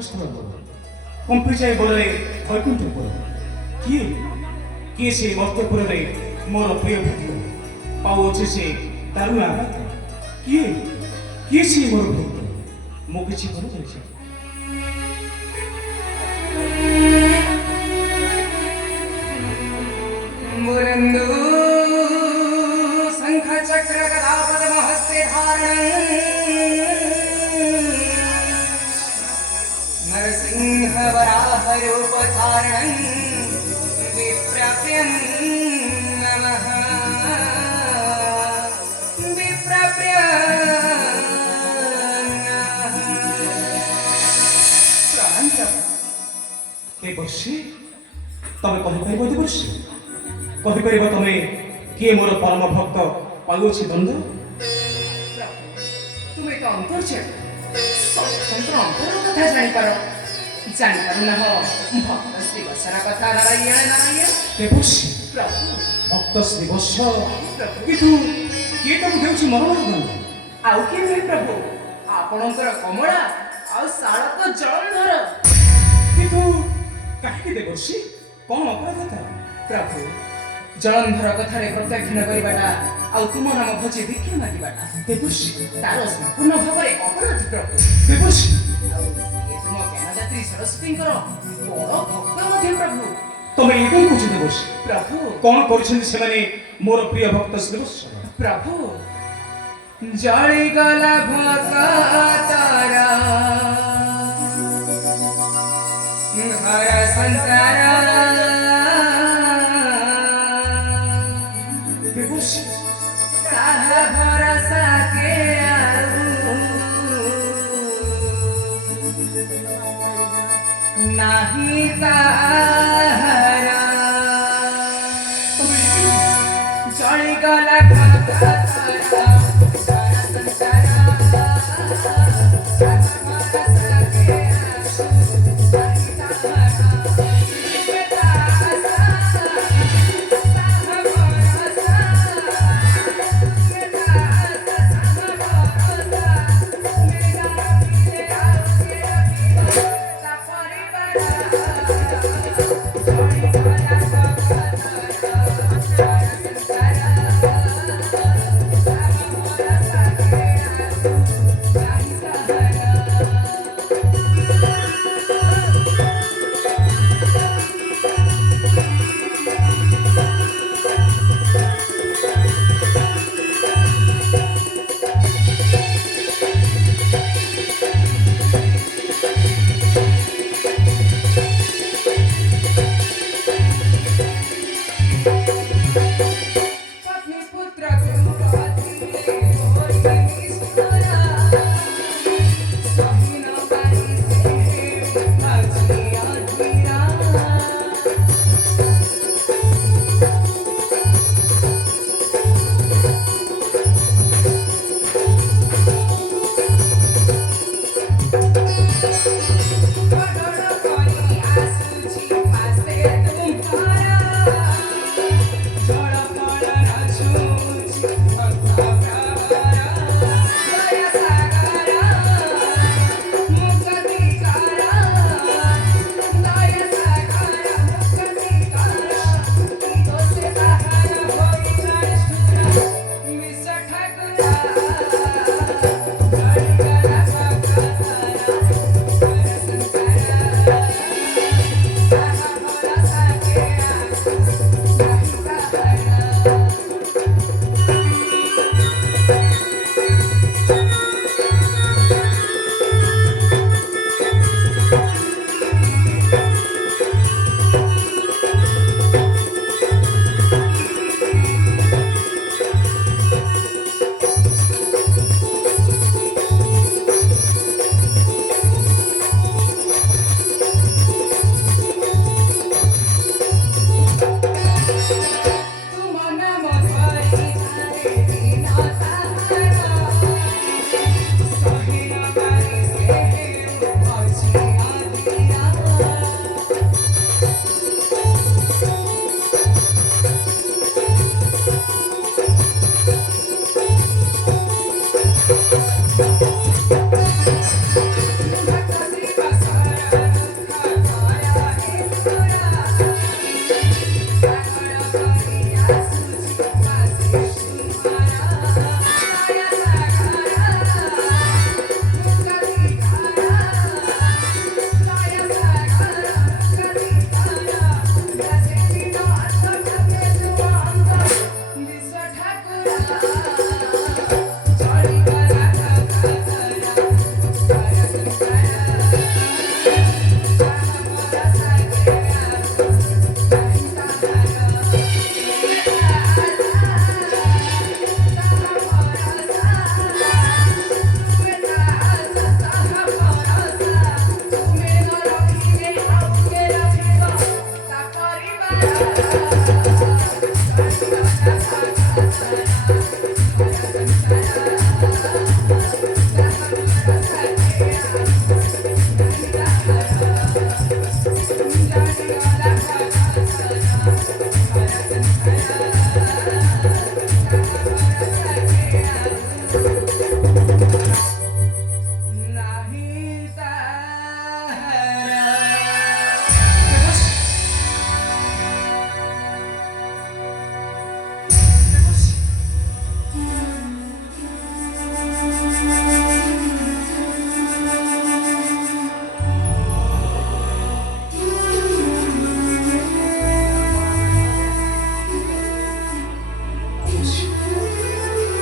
ବକ୍ଷସ୍ଥଳ କମ୍ପିଯାଏ ବଳରେ ବୈକୁଣ୍ଠପୁର କିଏ କିଏ ସେ ମର୍ତ୍ତ୍ୟପୁରରେ ମୋର ପ୍ରିୟ ଭକ୍ତ ପାଉଅଛି ସେ ଦାରୁଣ ଆଘାତ କିଏ କିଏ ସେ ମୋର ଭକ୍ତ ମୁଁ କିଛି କରିଯାଇଛି मुरंदु शंख चक्र गदा पद्म हस्ते धारणं नरसिंह वराह रूप धारणं विप्रप्यं नमः विप्रप्यं हे बर्षी तमें कहीपर देवर्षी कहीपर तुम किए मोर परम भक्त पाउछि दंड तुम्हें तो अंतर्चेत स्वतंत्र अंतर कथा जानिपार ना भक्त श्री वत्सर कथा नारायण नारायण देवर्षि प्रभु भक्त श्री वत्स किंतु किए तुम देउछि मरण दंड आउ किए नुहे प्रभु आपणकर कमला आउ शारक जलंधर किंतु काहे देवर्षि कौन अपराध था प्रभु जलंधर कथारे प्रत्याख्यान करवाटा आउ तुम नाम भोजी भिक्षा मागिबाटा देवर्षि तार संपूर्ण भावरे अपराध प्रभु देवर्षि तुम ज्ञानदात्री सरस्वतींकर बड़ भक्त मध्य प्रभु तमें ये कौन कुछ देवर्षि प्रभु कौन करिसेंति सेमाने मोर प्रिय भक्त श्री वत्स प्रभु जळी गला भक्तारा हर संसार देवर्षि साहा भरोसा के नाही तारा जळी गला भक्तारा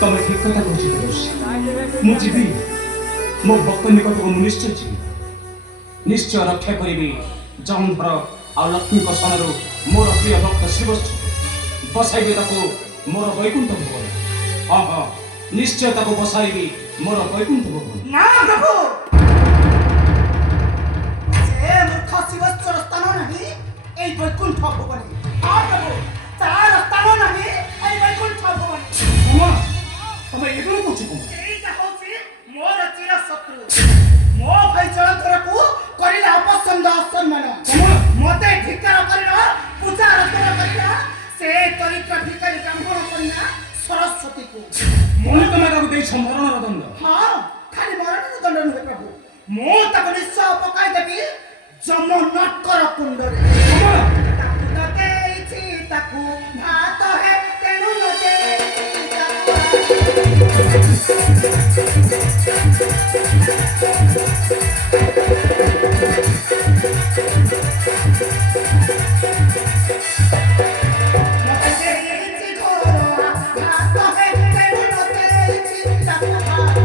ତମେ ଠିକ କଥା କହୁଛ ତୁଳସୀ। ମୁଁ ଯିବି, ମୋ ଭକ୍ତ ନିକଟକୁ ମୁଁ ନିଶ୍ଚୟ ଯିବି, ନିଶ୍ଚୟ ରକ୍ଷା କରିବି ଜମଧର ଆଉ ଲକ୍ଷ୍ମୀଙ୍କ ସନରୁ ମୋର ପ୍ରିୟ ଭକ୍ତ ଶିବଶ୍ରୀ ବସାଇବି ତାକୁ ମୋର ବୈକୁଣ୍ଠ ଭବନ। ହଁ ହଁ, ନିଶ୍ଚୟ ତାକୁ ବସାଇବି ମୋର ବୈକୁଣ୍ଠ ଭବନ। ନା ପ୍ରଭୁ, ସେ ମୂର୍ଖ ଶିବସ୍ୱର ସ୍ଥାନ ନାହିଁ এই বৈকুণ্ঠ ভবনে। হ্যাঁ প্রভু, তার স্থান ନାହିଁ এই বৈকুণ্ঠ ভবনে। তোমা ତମେ ଏଗୁলো କରୁଛ କଣ? এইটা হচ্ছে মোর চির শত্রু। ମୋ ଭାଇ ଜଳଧରକୁ କରିଲା ଅପସନ୍ଦ ଅସମ୍ମାନ। ମତେ ଧିକ୍କାର କରିଲା, ପୂଜା ଆରାଧନା କରିଲା, ସେ ଚରିତ୍ର ଭିକାରୀ ବ୍ରାହ୍ମଣ କନ୍ୟା ସରସ୍ୱତୀକୁ। ମନେ ତମେ ତାକୁ ଦେଇଛ ମରଣର ଦଣ୍ଡ। ହଁ, ଖାଲି ମରଣର ଦଣ୍ଡ ନୁହେଁ ପ୍ରଭୁ, ମୁଁ ତାକୁ ନିଶ୍ଚୟ ପକାଇ ଦେବି ଯମ ନଟକର କୁଣ୍ଡରେ। ତାକୁ ତ ଦେଇଛି ତାକୁ ଭାତ ହେ ତେଣୁ ନ ଦେଇଛି ତାକୁ। ମତେ ଦେଇଛି ଘୋର ଭାତ ହେ ତେଣୁ ନ ଦେଇଛି ତାକୁ ଭାତ।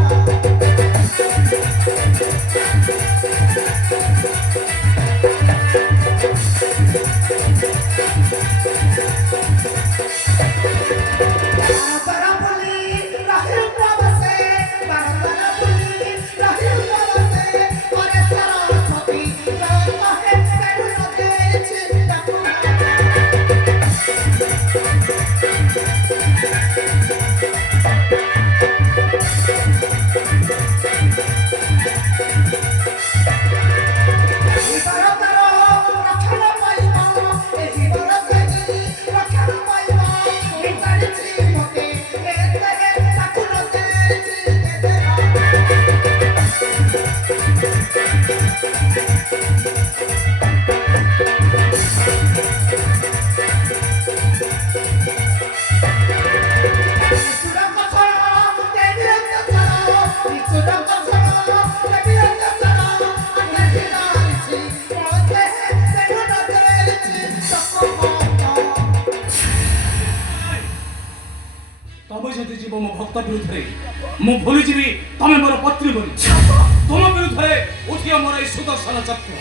ତମେ ଯଦି ଯିବ ମୋ ଭକ୍ତ ବିରୁଦ୍ଧରେ, ମୁଁ ଭୁଲିଯିବି ତମେ ମୋର ପତ୍ନୀ ବୋଲି। ତୁମ ବିରୁଦ୍ଧରେ ଉଠିବ ମୋର ଏଇ ସୁଦର୍ଶନ ଚକ୍ର।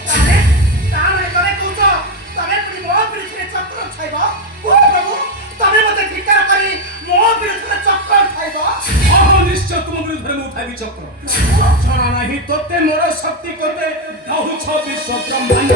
ନିଶ୍ଚୟ ତୁମ ବିରୁଦ୍ଧରେ ମୁଁ ଉଠାଇବି ଚକ୍ର। ଜଣା ନାହିଁ ତୋତେ ମୋର ଶକ୍ତି କେତେ, ଦହୁଛ ବିଶ୍ୱ ବ୍ରହ୍ମାଣ୍ଡ।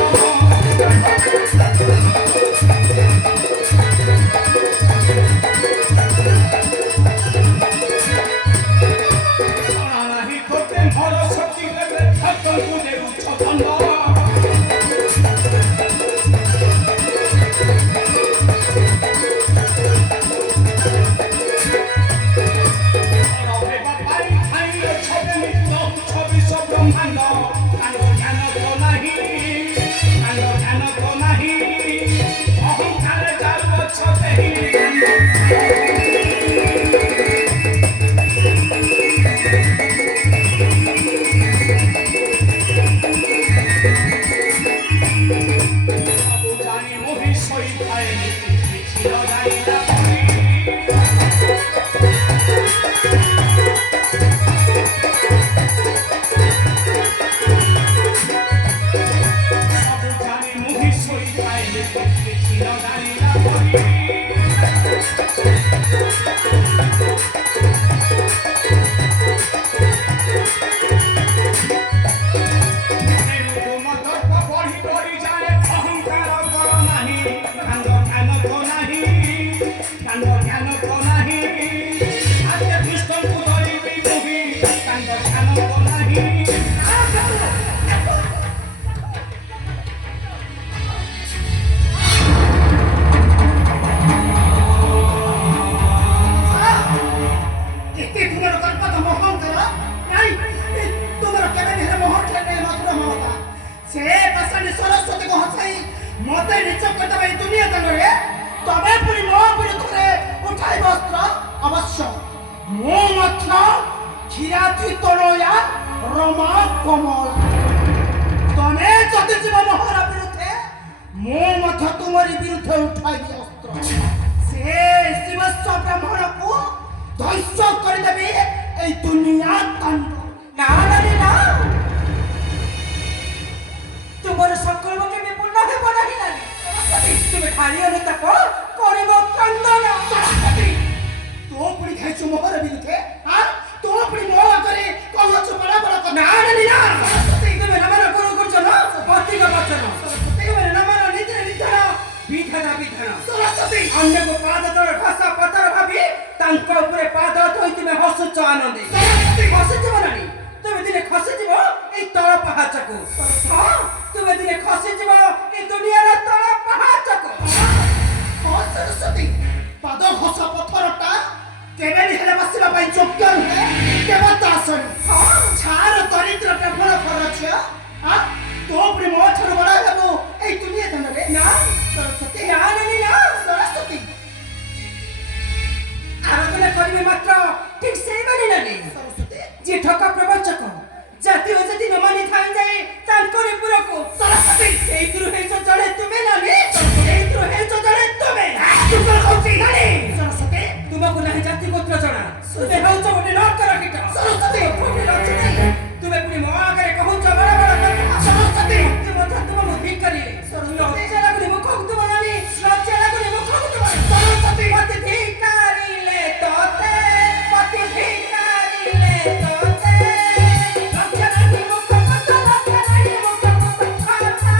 କ୍ଷୀରାତି ତନୟା ରମା କମଳା। ତମେ ଯଦି ଯିବ ମହରା ବିରୁଦ୍ଧେ, ମୁଁ ମଧ୍ୟ ତୁମରି ବିରୁଦ୍ଧେ ଉଠାଇବି ଅସ୍ତ୍ର। ସେ ଶିବସ୍ୱ ବ୍ରାହ୍ମଣକୁ ଧ୍ୱଂସ କରି ଦୁନିଆ କାଣ୍ଡ। ନା ନାନୀ ନା, ତୁମର ସଂକଳ୍ପ କେବେ ପୂର୍ଣ୍ଣ ହେବ ନାହିଁ ନାନୀ। ତୁମେ ଖାଲି ଅନୁତାପ କରିବ କ୍ରନ୍ଦନ। ତୋ ପୁଣି ଖାଇଛୁ ମୋହର ବିରୁଦ୍ଧେ? ତୋ ପୁଣି ମୋ ଆଗରେ କହୁଛୁ ବଡ଼ ବଡ଼ କଥା। ନା ନାନୀ ନା, ତୁମେ ନମାନ ଗୁରୁ କରୁଛ ନା ପତିକ ବଚନ। ତୁମେ ନମାନ ନିଜେ ନିଧନ ବିଧାନ ବିଧାନ। ସରସ୍ୱତୀ ଅନ୍ୟକୁ ପାଦ ତଳ ଘାସ ପଥର ଭାବି ତାଙ୍କ ଉପରେ ପାଦ ଥୋଇ ତୁମେ ହସୁଛ ଆନନ୍ଦେ। ଖସିଯିବ ନାନୀ, ତୁମେ ଦିନେ ଖସିଯିବ ଏଇ ତଳ ପାହାଚକୁ। ହଁ, ତୁମେ ଦିନେ ଖସିଯିବ ଏଇ ଦୁନିଆର ତଳ ପାହାଚକୁ। ସରସ୍ୱତୀ ପାଦ ଘଷ ପଥରଟା କେବେ ବି ହେଲେ ବସିବା ପାଇଁ ଯୋଗ୍ୟ ନୁହେଁ। ଦେବତା ଆସନି ଛାର ଦରିଦ୍ରଟା ଫଳ ଖରଚ। ତୋ ପୁଣି ମୋ ଠାରୁ ବଡ଼ ହେବୁ ଏଇ ଦୁନିଆ ଦାଣ୍ଡରେ। ନା ସରସ୍ୱତୀ ନା ନାନୀ ନା, ସରସ୍ୱତୀ ଆରାଧନା କରିବେ ମାତ୍ର ଠିକ୍ ସେଇମାନେ ନାନୀ ସରସ୍ୱତୀ ଯିଏ ଠକା ପ୍ରବଞ୍ଚକ ଜାତି ଓ ଜାତି ନ ମାନି ଥାଇଯାଏ ତାଙ୍କରି ପୁରକୁ। ସରସ୍ୱତୀ ଏଇଥିରୁ ହେଇଛ ଜଣେ ତୁମେ ନାନୀ, ଏଇଥିରୁ ହେଇଛ ଜଣେ ତୁମେ। ତୁ କଣ କହୁଛି? ନାନୀ, ସରସ୍ୱତୀ ତୁମକୁ ନାହିଁ ଜାତି ଗୋତ୍ର ଜଣା। ତୁମେ ହେଉଛ ଗୋଟେ ନର୍କର କୀଟ। ସରସ୍ୱତୀ ତୁମେ ପୁଣି ମୋ ଆଗରେ କହୁଛ ବଡ଼ ବଡ଼ କଥା। ସରସ୍ୱତୀ ମତେ ମଧ୍ୟ ତୁମକୁ ଧିକ୍କାରି। ଲଜ୍ଜା ଲାଗୁନି ମୁଖକୁ ତୁମ ନାନୀ, ଲଜ୍ଜା ଲାଗୁନି ମୁଖକୁ ତୁମ। ସରସ୍ୱତୀ ମତେ ଧିକ୍କାରିଲେ ତତେ, ମତେ ଧିକ୍କାରିଲେ ତତେ। ଲଜ୍ଜା ନାହିଁ ମୁଖକୁ ତ, ଲଜ୍ଜା ନାହିଁ ମୁଖକୁ ତ, କଥା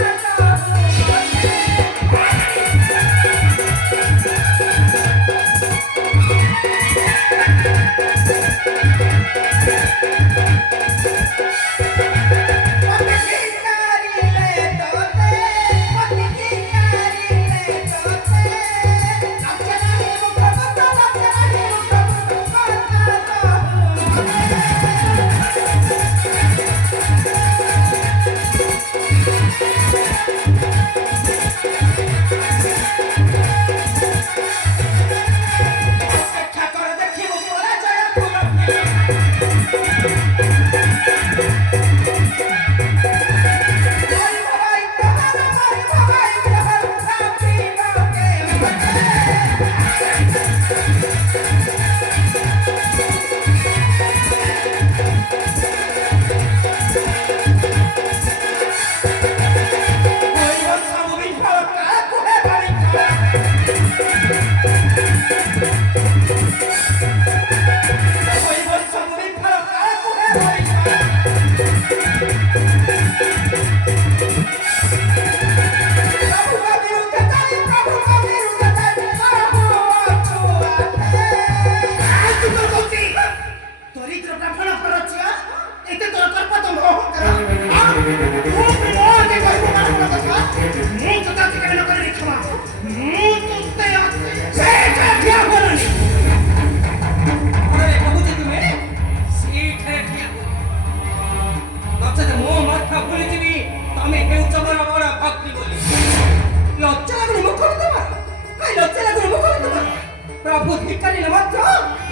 प्रभु धिक्कारी नमत्र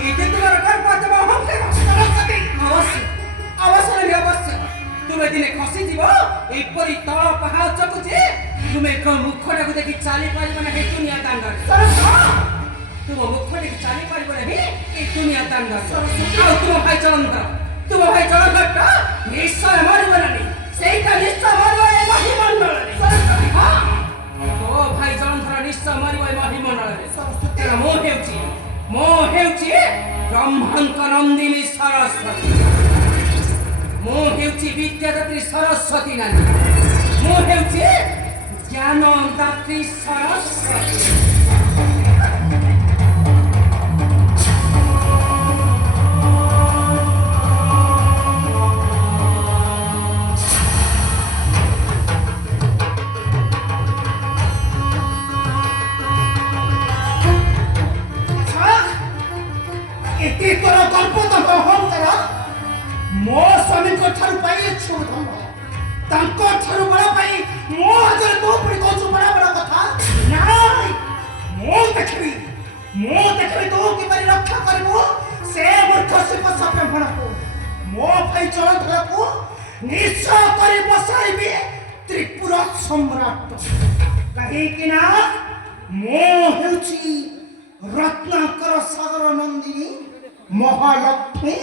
इति तुमर गर्भतम अहंकार। अवश्य अवसर भी अवश्य तुमे दिने खसी जीव एपरि तळ पहाचकु जे तुमे को मुखटाकु देखि चाली पारिब नाही दुनिया दांडर। तुम मुखटा देखि चाली पारिब नाही ए दुनिया दांडर। आ तुम भाई चलंत निश्चय मारिब नाही सेइटा निश्चय मारिब ए महिमंडल रे। हां तो भाई चलंत निश्चय मारिब ए महिमंडल रे। मो हेउची ब्रह्मांक नंदिनी सरस्वती। मो हेउची विद्यादात्री सरस्वती नानी। मो हेउची ज्ञानदात्री सरस्वती। मो स्वामी को ठारू पाई छुधन तांको ठारू बड़ा पाई मो आजर तो पुरी को छु बड़ा बड़ा कथा नाई मो देखबी तो कि परि रक्षा करबो से मूर्ख से पसा ब्राह्मण को मो भाई चलन धरा को निश्चय करी बसाइबे त्रिपुर सम्राट। कहि कि ना मो हेउची रत्नाकर सागर नंदिनी महालक्ष्मी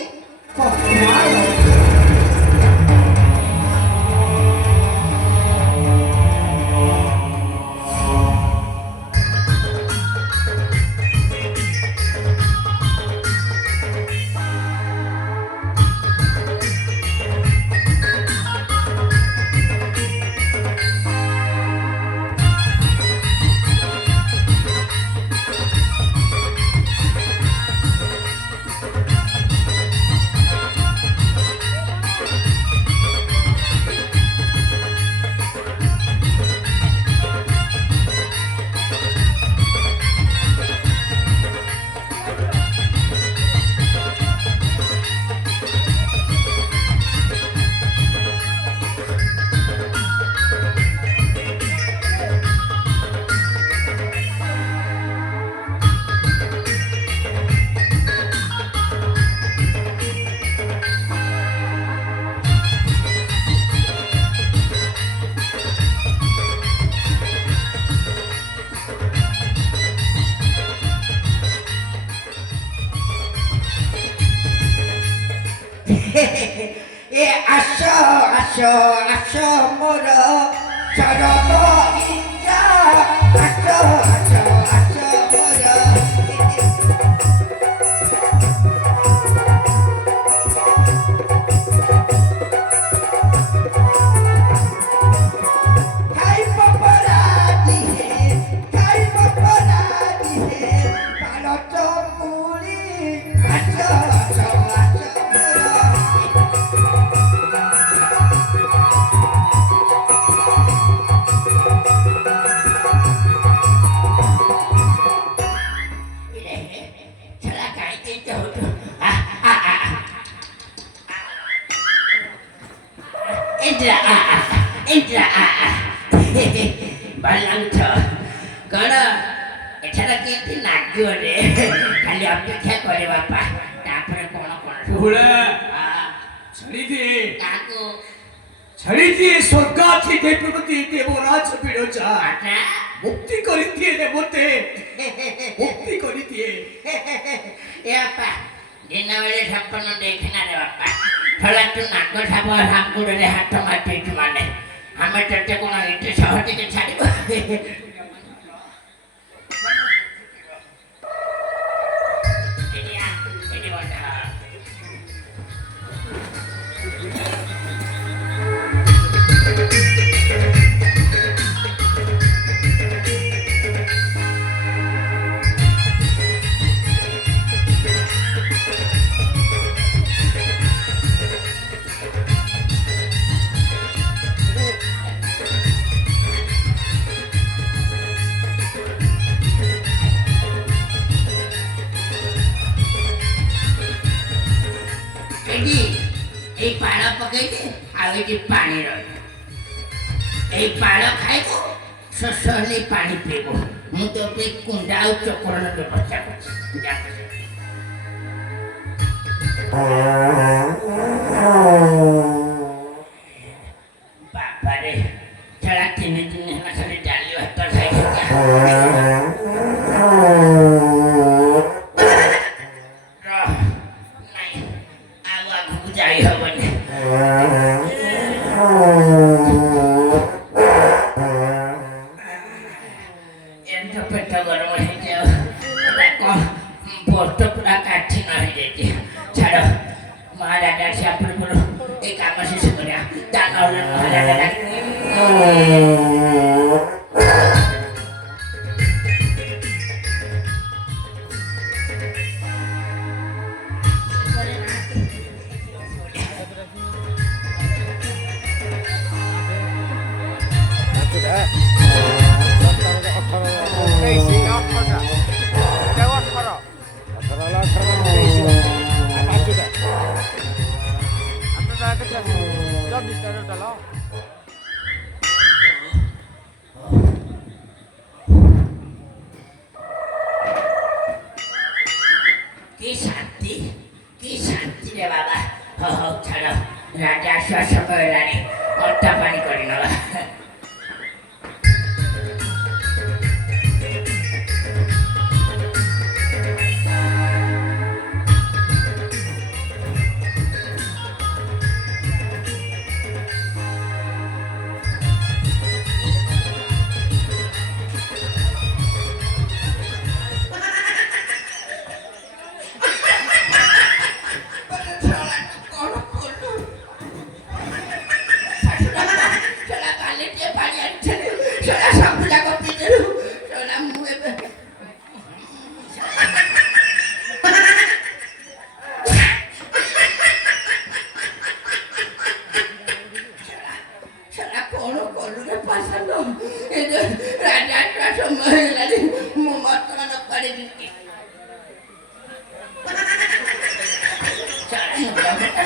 এ আসো আসো আসো মোর শরত ইন্দ্র আসো আসো আসো মোর খাই পপরা দিহে খাই পপরা দিহে ভালো চমুড়ি আসো আসো আসো মোর Salah kait itu. Indra Indra balang to. Kalau এছাড়া কি একটি নাগ্য রে খালি অপেক্ষা করে বাপা তারপরে কোন কোন ಹುಳ छड़ीदी কাকু छड़ीदी स्वर्गाची देवपति देवराज बिरोजा আটা मुक्ति करितिए देवते मुक्ति करितिए এ বাপা দিনবেলে স্বপ্ন দেখে না রে বাপা ফলে তুই নাগ্য সাপ হামগুড়ে হাত মারতে মানে আমি তোতে কোনো একটু শহর থেকে ছাড়িব এই পাড়া পকাইলে আর এটি পানি রয় এই পাড়া খাইব শস্য হলে পানি পেব ମୁଁ ତ ଏବେ କୁଣ୍ଡା ଆଉ ଚକ୍ରର ବ୍ୟବସ୍ଥା କରୁଛି ବାବାରେ ଛଡ଼ା 3 ଦିନ ହେଲା ଖାଲି ଡାଲି ଭାତ ଆଉ ଆଗକୁ ଯାଇ ହବନି ଏମିତି ପେଟ ଗରମ ହେଇଯାଉ ବସ୍ତ ପୁରା କାଠି ନ ହେଇଯାଇଛି ଛାଡ଼ ମହାରାଜା ସେ ଆପଣଙ୍କର ଏ କାମ ଶେଷ କରିବା ତା ନହେଲେ ମହାରାଜା কি শান্তি রে বাবা হো ছাড়ো রাজা আসার সময় হলানি অট্টা পানি করে নেওয়া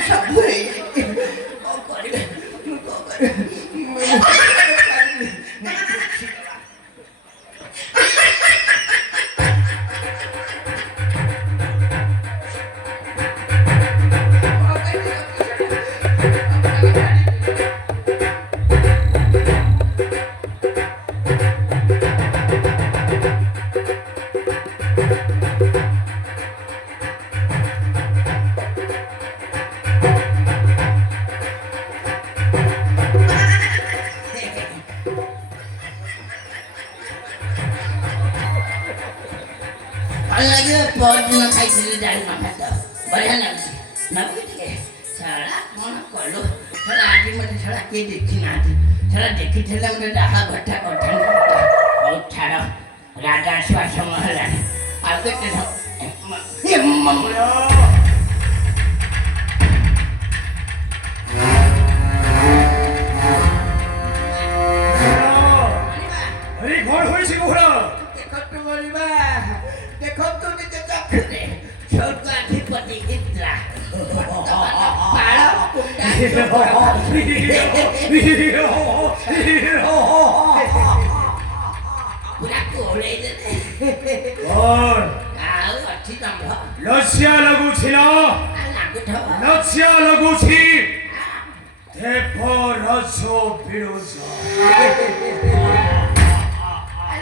ସବୁ ହେଇଯାଇଛି କଣ କରିବେ ମୁଁ କଣ କରିବି ଭଲ ଲାଗିବ ପରଦିନ ଖାଇଥିଲେ ଡାଲମା ଭାତ ବଢ଼ିଆ ଲାଗୁଛି ନବୁ ଟିକେ ଛଡ଼ା କ'ଣ କଲୁ ଛଡ଼ା ଆଜି ମୋତେ ଛଡ଼ା କିଏ ଦେଖିନାହାନ୍ତି ଛଡ଼ା ଦେଖିଥିଲେ ମୋତେ ଡାହା ଭଟ୍ଟା କରିଥାନ୍ତି ହଉ ଛାଡ଼ ରାଜା ଆସିବା ସମୟ ହେଲାଣି ଆଉ କେତେ এই ঘর হয়েছে ঘোড়া ଦେଖନ୍ତୁ ବୋଲିବା ଦେଖନ୍ତୁ ନିଜ ଚକ୍ଷୁରେ ସ୍ୱର୍ଗାଧିପତି ଇନ୍ଦ୍ରା ପାଳ ପୁରା କୋଳେଇ ଦେଲେ ଆଉ ଅଛି ଦମ୍ଭ ଲଜ୍ଜା ଲାଗୁଛି ନା ଲାଗୁଥିବ ଲଜ୍ଜା ଲାଗୁଛି ଦେବରାଜ ବିରୋଧ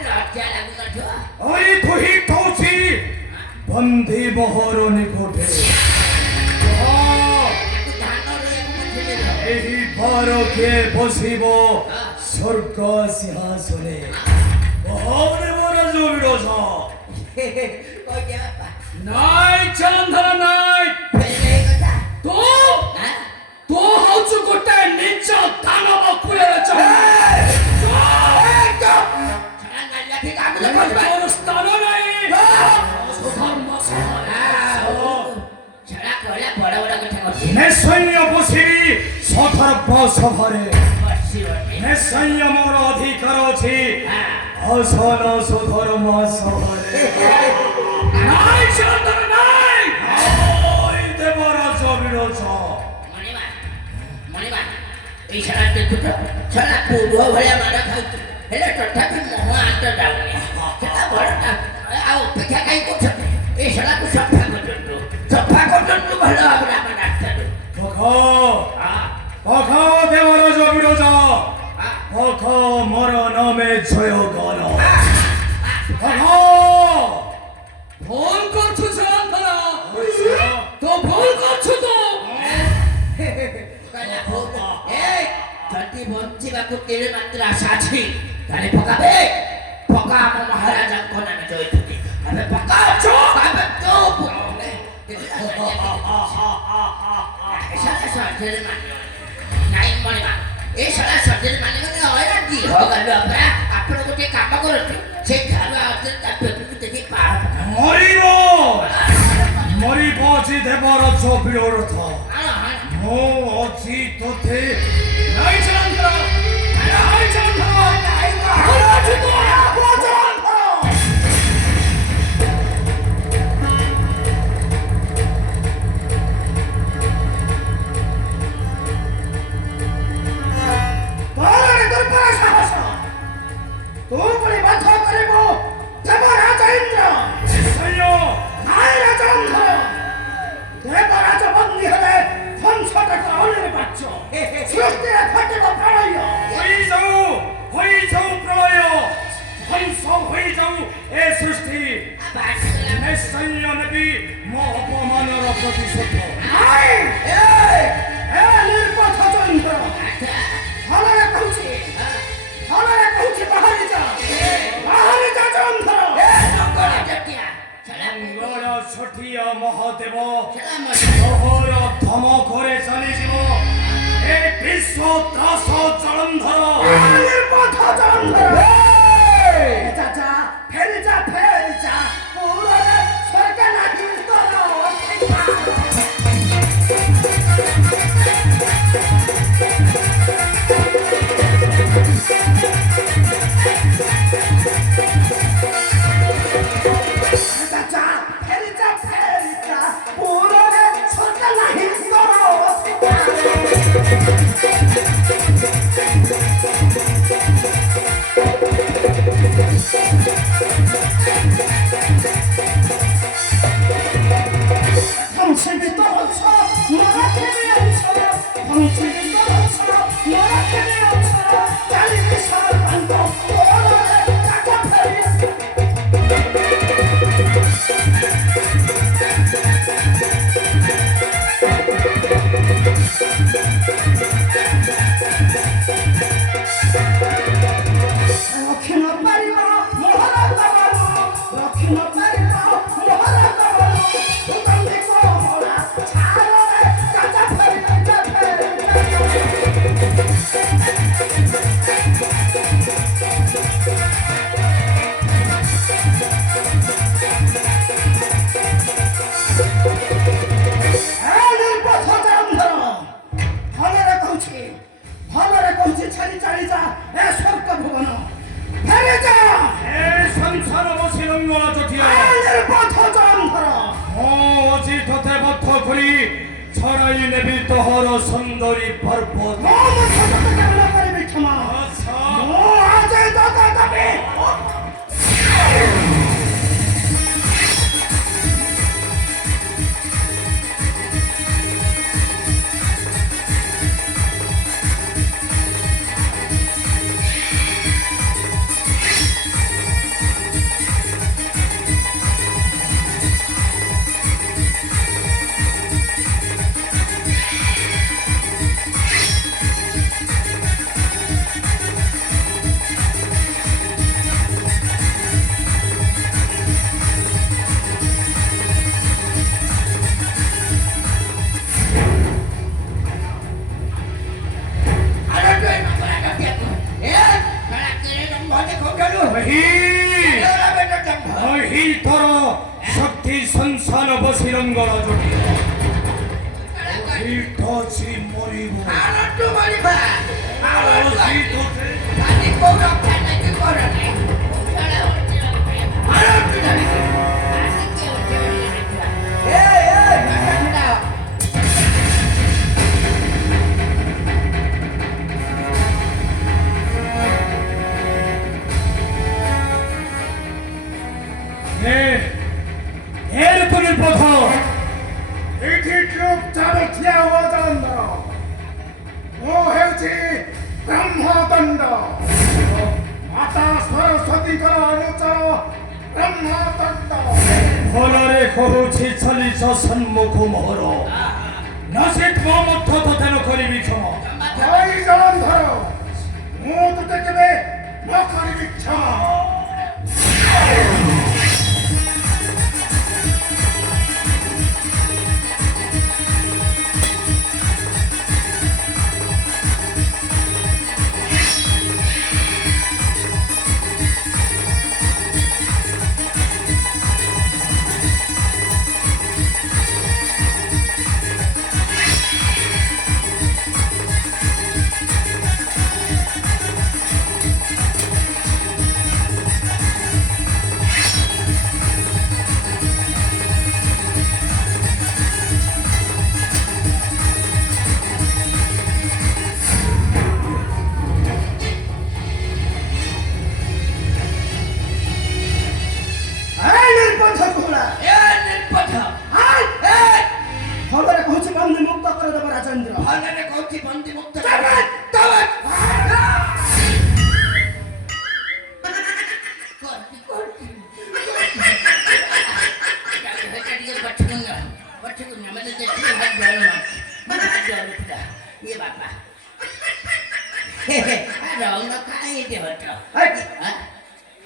ଲଜ୍ଜା ଲାଗୁନଥିବ ଆରେ ତୁହି କହୁଛି ବନ୍ଦୀ ମୋହର ନିକଟରେ ଧାନ ରୋଇବାକୁ ଏହି ବାରକେ ବସିବ ସ୍ୱର୍ଗ ସିଂହାସନେ ଦେବରାଜ ବିରୋଧ କହିଦିଅ ବାପା ନାଇଁ ଚନ୍ଦନ ନାଇଁ ଫେରେ ଏଇ କଥା ତୁ ଆଁ? ତୁ ହଉଛୁ ଗୋଟେ ନିଚ ଦାନବ କୁଳରେ ଛଡ଼ା ନାଲିଆ ଠିକ ଆଗୁରୁ କହିବା ତୋର ସ୍ଥାନ ନାହିଁ ଧର୍ମ ଛଡ଼ା କହିଲା ବଡ଼ ବଡ଼ କଥା କରୁଛି ନିଶ୍ଚୟ ବସିବି ସଧର୍ମ ସଭାରେ ବସିବନି ନିଶ୍ଚୟ ମୋର ଅଧିକାର ଅଛି ଅସଲ ସୁଧର୍ମ ସଭାରେ ନାଇଁ ଚନ୍ଦନ ନାଇଁ ଦେବରାଜ ବିରୋଧ ମଣିମା ଏଇ ଛଡ଼ା ଦେଖୁଛ ଛଡ଼ା ପୁଅ ଭଳିଆ ମାଡ଼ ଖାଉଛୁ ହେଲେ ତଥାପି ମୁହଁ ହାତ ଯାଉନି ସେଟା ବଡ଼ଟା ଆଉ ଅପେକ୍ଷା କାହିଁ କରୁଛନ୍ତି ଏଇ ଛଡ଼ାକୁ ସଫା କରୁଛନ୍ତି ଭଲ ଭାବରେ ଆମ ରାସ୍ତାରୁ ପଖ ଦେବରାଜ ବିରୋଧ ପଖ ମୋର ନାମେ ଜୟଗଣ ପଖ ভুল করছো চন্দন তো ভুল করছো তো କହିଲା ହଉ ଏ ଯଦି ବଞ୍ଚିବାକୁ ତିଳେ ମାତ୍ର ଆଶା ଅଛି ତାହେଲେ ପକାବେ ପକା ଆମ ମହାରାଜାଙ୍କ ନାମେ ଜୟିଛନ୍ତି ଆମେ ପକା ଆମେ ଚୁପ୍ ସର୍ଜରୀ ମାନିବନି ନାଇଁ ମଣିମା ଏ ସାରା ସର୍ଜରୀ ମାନିବନି ଅୟା ଦିହ ଗାଲୁ ଅପରା ଆପଣ ଗୋଟେ କାମ କରନ୍ତୁ ସେ ଘର ଆଉଥରେ ତା ପେଟକୁ ଦେଖି ପାର ମରିବ ମରିବ ଅଛି ଦେବରାଜ ବିରୋଧ ମୁଁ ଅଛି ତୋତେ ନାଇଁ ଚନ୍ଦ୍ର ନାଇଁ ଚନ୍ଦ୍ର ତୁ ପୁଣି ବାଧ୍ୟ କରିବୁ ଦେବରାଜ ଇନ୍ଦ୍ର ନାଇଁ ରାଜେନ୍ଦ୍ର ଦେବରାଜ ବନ୍ଦୀ ହେଲେ ଧ୍ୱଂସଟାକୁ ଅନିର୍ବାଚ୍ୟ ସୃଷ୍ଟିରେ ଘଟିବ ପ୍ରଳୟ ହୋଇଯାଉ ପ୍ରଳୟ ଧ୍ୱଂସ ହୋଇଯାଉ ଏ ସୃଷ୍ଟି ନିଶ୍ଚୟ ନେବି ମୋ ଅପମାନର ପ୍ରତିଶୋଧ ନାଇଁ ଏ ନିର୍ପଥ ଚନ୍ଦ୍ର ଭଲରେ କହୁଛି ବାହାରି ଯା ଚନ୍ଦ୍ର ମଙ୍ଗଳ ଛୋଟିଆ ମହାଦେବ ତୋହର ଧମକରେ ଚାଲିଯିବ ଏ ବିଶ୍ୱ ତ୍ରାସ ଜଳନ୍ଧର ନିର୍ପଥ ଚନ୍ଦ୍ର ଯା ଫେରି ଯା ପୁରରେ ସ୍ୱର୍ଗ ଲାଗି ତୋର ନେବି ତୋହର ସୁନ୍ଦରୀ ପର୍ବତ। ମୁଁ ମୋ ସତକୁ କେବଳ କରିବି କ୍ଷମା। ଆଚ୍ଛା। ମୁଁ ଆଜି ତତେ ଦେବି। ତୋର ଶକ୍ତି ସଂସାର ବସିରଙ୍ଗର ଜଟି ଅଛି ମରିବ। ଏଠି ଚୁପଚାପ ଠିଆ ହୁଅ ଚନ୍ଦ୍ର। ମୁଁ ହେଉଛି ବ୍ରହ୍ମଦଣ୍ଡ, ମାତା ସରସ୍ୱତୀଙ୍କର ଅନୁଚର ବ୍ରହ୍ମଦଣ୍ଡ। ଭଲରେ କହୁଛି ଚାଲିଛ ସମ୍ମୁଖ ମୋହର ନଚେତ୍ ମୋ ମଧ୍ୟ ତତେ ନ କରିବି କ୍ଷମା। ଜୟ ଜଳନ୍ଧର, ମୁଁ ତତେ କେବେ ନ କରିବି କ୍ଷମା। ଭଲରେ କହୁଛି ବନ୍ଦୀ ମୁକ୍ତ କରିଦେବ ରାଜେନ୍ଦ୍ର। ଭଲରେ କହୁଛି ବନ୍ଦୀ ମୁକ୍ତ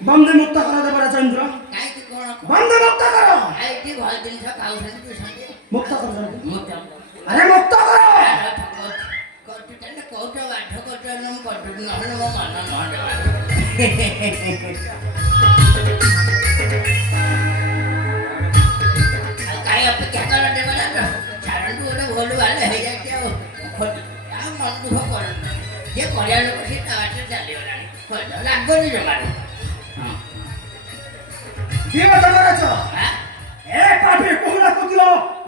ବନ୍ଦୀ ମୁକ୍ତ କରିଦେବ ରାଜେନ୍ଦ୍ର। କାହିଁକି କଣ ବନ୍ଦୀ ମୁକ୍ତ କର। ଏଇଠି ଭଲ ଜିନିଷ ଖାଉଛନ୍ତି ପିଉଛନ୍ତି। ମୁକ୍ତ କରୁଛନ୍ତି। ମୁକ୍ତ ଆରେ ମୁକ୍ତ କର। କହୁଛୁ ତାହେଲେ କହୁଛ ବାଧ୍ୟ କରୁଛ ମୁଁ କରୁଛି ନହେଲେ ମୋ ମନ ନହେଲେ କାହିଁ ଅପେକ୍ଷା କର ଦେବରାଜ ଛାଡ଼ନ୍ତୁ ଗୋଟେ ଭୁଲ ଭାଲ ହେଇଯାଇଛି ଆଉ ମନ ଦୁଃଖ କରନ୍ତୁ ଯିଏ କରିବା ଲୋକ ସିଏ ତା ବାଟରେ ଚାଲିଗଲାଣି ରାଗନି ଜମାରୁ ଦିଅ ଦେବରାଜ, ଏ ପାପୀ କୁହୁଳାକୁ ଦିଅ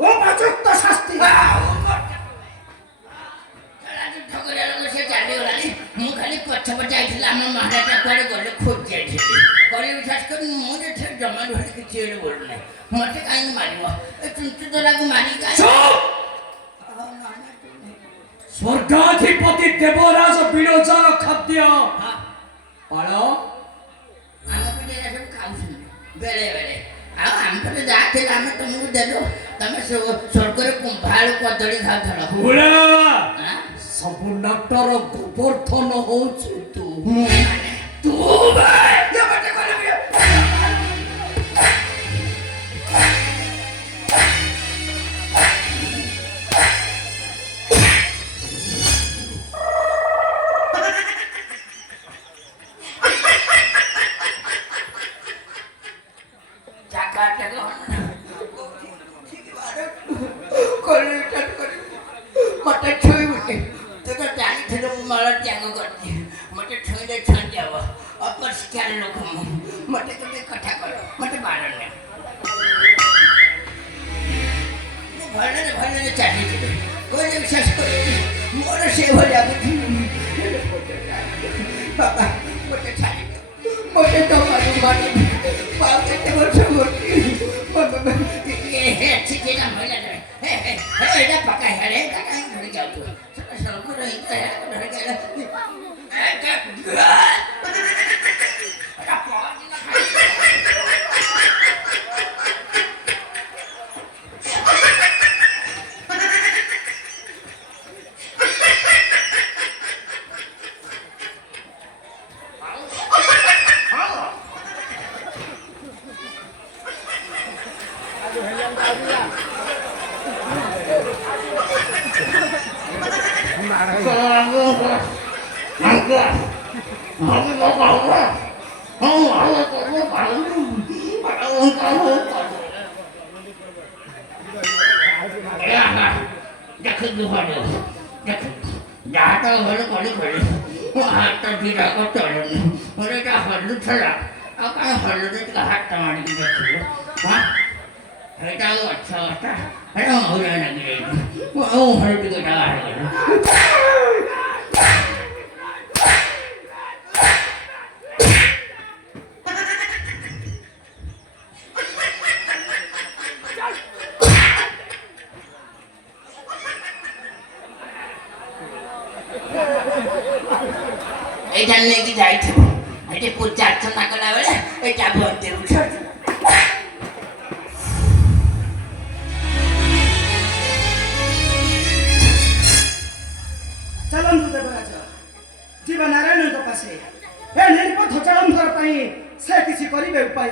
ଉପଯୁକ୍ତ ଶାସ୍ତି। ଯୁଦ୍ଧ କରିବା ଲୋକ ସିଏ ଚାଲିଗଲାଣି। ମୁଁ ଖାଲି ପଛ ପଛ ଯାଇଥିଲି ଆମ ମହାରାଜା କୁଆଡ଼େ ଗଲେ ଖୋଜି ଯାଇଥିଲି। କରି ବିଶ୍ୱାସ କରି ମୁଁ ଯେଠି ଜମା ଧରି କିଛି ହେଲେ ବୋଲୁନାହିଁ। ମୋତେ କାହିଁକି ମାରିବ ଏ ଚୁଞ୍ଚୁତରାକୁ ମାରିକି ସ୍ୱର୍ଗାଧିପତି ଦେବରାଜ ବିରଜାର ଖାଦ୍ୟ ପାଳ ଆମ ପଟେ ଏରା ସବୁ ଖାଉଛନ୍ତି ବେଳେ ବେଳେ। ଆଉ ଆମ ପଟେ ଯାହା ଥିଲା ଆମେ ତମକୁ ଦେଲୁ ତମେ ସ୍ୱର୍ଗରେ କୁମ୍ଭାଳୁ କଦଳୀ ଖାଉଥିଲ। ସବୁ ନାଟର ଗୋବର୍ଦ୍ଧନ ହଉଛୁ ତୁ। ତୁ ମତେ ଛୁଇଁବୁନି ତୁ ତ ଜାଣିଥିଲୁ ମୁଁ ମଳ ତ୍ୟାଗ କରିଛି। ମତେ ଛୁଇଁଲେ ଛୁଇଁ ହେବ ଅପରିଷ୍କାର ଚିକେନ ମହିଳା ଏଇଟା ପକା ହେଲେ କାହିଁ ଧରି ଯାଉଛୁ ସବୁ ରହିଛି ଦେଖନ୍ତୁ ଭଲ ଯାହାଟା ଭଲ କରି ହାତ ଦିଟା ଚଳୁନି ମୋର ଏଇଟା ହଲୁଥିଲା ଆଉ କାହିଁ ହଲୁନି ଟିକେ ହାତ ମାରିକି ଦେଖିବୁ ହଁ ଏଇଟା ଆଉ ଗଛ ଗଛଟା ଏଇଟା ମହୁରା ଲାଗିଯାଇଛି ଆଉ ହଳୁ ଟିକେ ଏଇଟା ବାହାରିଗଲା এইটা নেকি যাইଥିବ ଏଠି ପୂଜା ଅର୍ଚ୍ଚନା କଲା ବେଳେ ଏଇଟା ଭର୍ତ୍ତି ଉଠାଉଛି ଚାଲନ୍ତୁ ଦେବରାଜ ଯିବା ନାରାୟଣଙ୍କ ପାଶେ ଏ ନିର୍ପଥ ଜଳନ୍ଧର ପାଇଁ ସେ କିଛି କରିବେ ଉପାୟ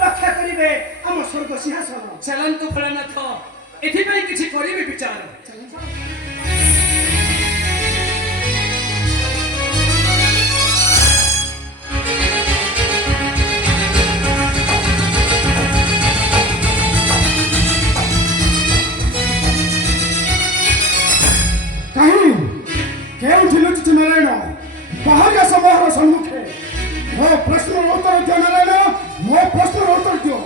ରକ୍ଷା କରିବେ ଆମ ସ୍ୱର୍ଗ ସିଂହାସନ ଚାଲନ୍ତୁ ଭୋଳାନାଥ ଏଥିପାଇଁ କିଛି କରିବେ ବିଚାର कहीं केउठी लुचिछु नारायण बाहर समूह सम्मुखे मो प्रश्न उत्तर दियो नारायण मो प्रश्न उत्तर दियो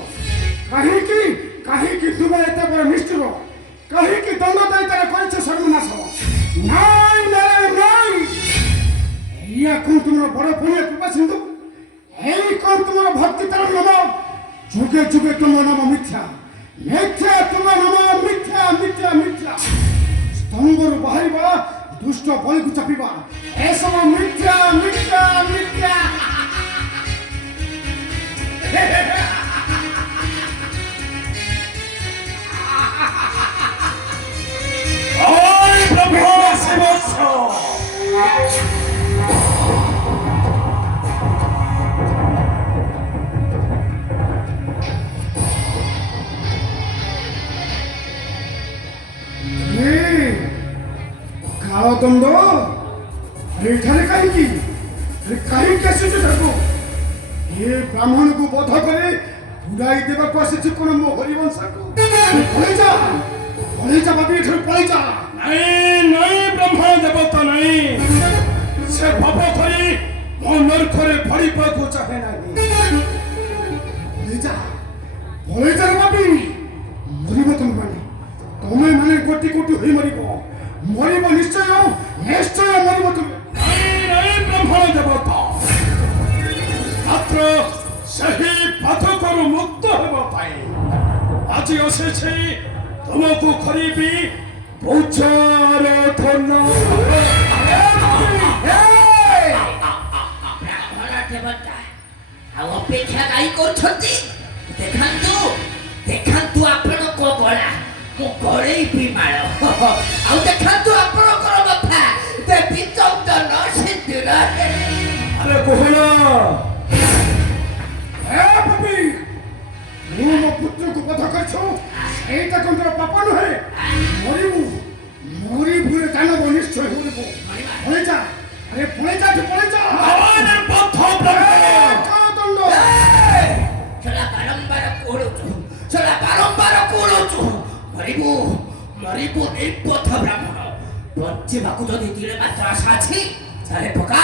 कहीं की तुम एते बड़ निष्ठुर कहीं की दंडदायी तार करिछ सर्वनाश नाई नारायण नाई या कौन तुमर बड़ पुण्य कृपा सिंधु एई कौन तुमर भक्ति तार नाम जुगे जुगे तुम नाम मिथ्या मिथ्या तुम नाम मिथ्या मिथ्या मिथ्या स्तंभर बाहरिबा दुष्ट बलि को चापिबा एसब मिथ्या मिथ्या मिथ्या ओय प्रभु शिवस्व कालो दंड एठारे कहीं कहीं कैसे ये ब्राह्मण को बध करे उड़ाई देवा को आसी कोन मो हरिवंश को पळै जा बाबी एठारे पळै जा नहीं ब्रह्मण देवता नहीं से भव करी मो नरखरे फड़िबा को चाहे नहीं पळै जा बाबी मरिबो तुम माने कोटि कोटि होई मरिबो निश्चय निश्चय मरिबो तुम नहीं ब्रह्मण देवता मात्र सही पाठकरु मुक्त हेबा पाई आज असेछि तुमको खरीबी पूजार धन ବ୍ରାହ୍ମଣ ଦେବତା ଆଉ ଅପେକ୍ଷା କାହିଁ କରୁଛନ୍ତି ଦେଖାନ୍ତୁ ଆପଣଙ୍କ ଗଳା ମୁଁ ଗଳେଇବି ମାଳ ଆଉ ଦେଖାନ୍ତୁ ଆପଣଙ୍କର କଥା ଦେବୀ ଚନ୍ଦନ ସିନ୍ଦୁର अरे कोहला ए बाबी मु मो पुत्र को बध करछो एटा कंतर पाप नहे मरिबु दानव निश्चय होइबो पळे जा अरे पळे जा अरे पथ दंड चला बारंबार कोळुଛୁ मरिबु निर्पथ ब्राह्मण बଞ୍ଚିବାକୁ ଯଦି ଦିଳେ ମାତ୍ର ଆଶା ଅଛି ତାହେଲେ ପକା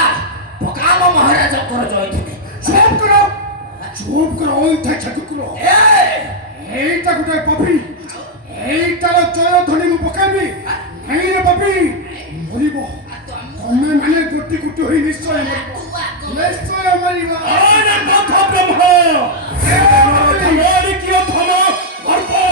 ମୋ ମହାରାଜଙ୍କର ଜୟଥିବେ चुप करो ओंठा छटुकरो एटा गुटे पपी एटा चय धनी मु पकाबी नहीं रे पपी मरिबो तमे माने गोटी गोटी होई निश्चय मरिबो अरे पथ ब्रह्म तुम्हारी कियो धन भरपूर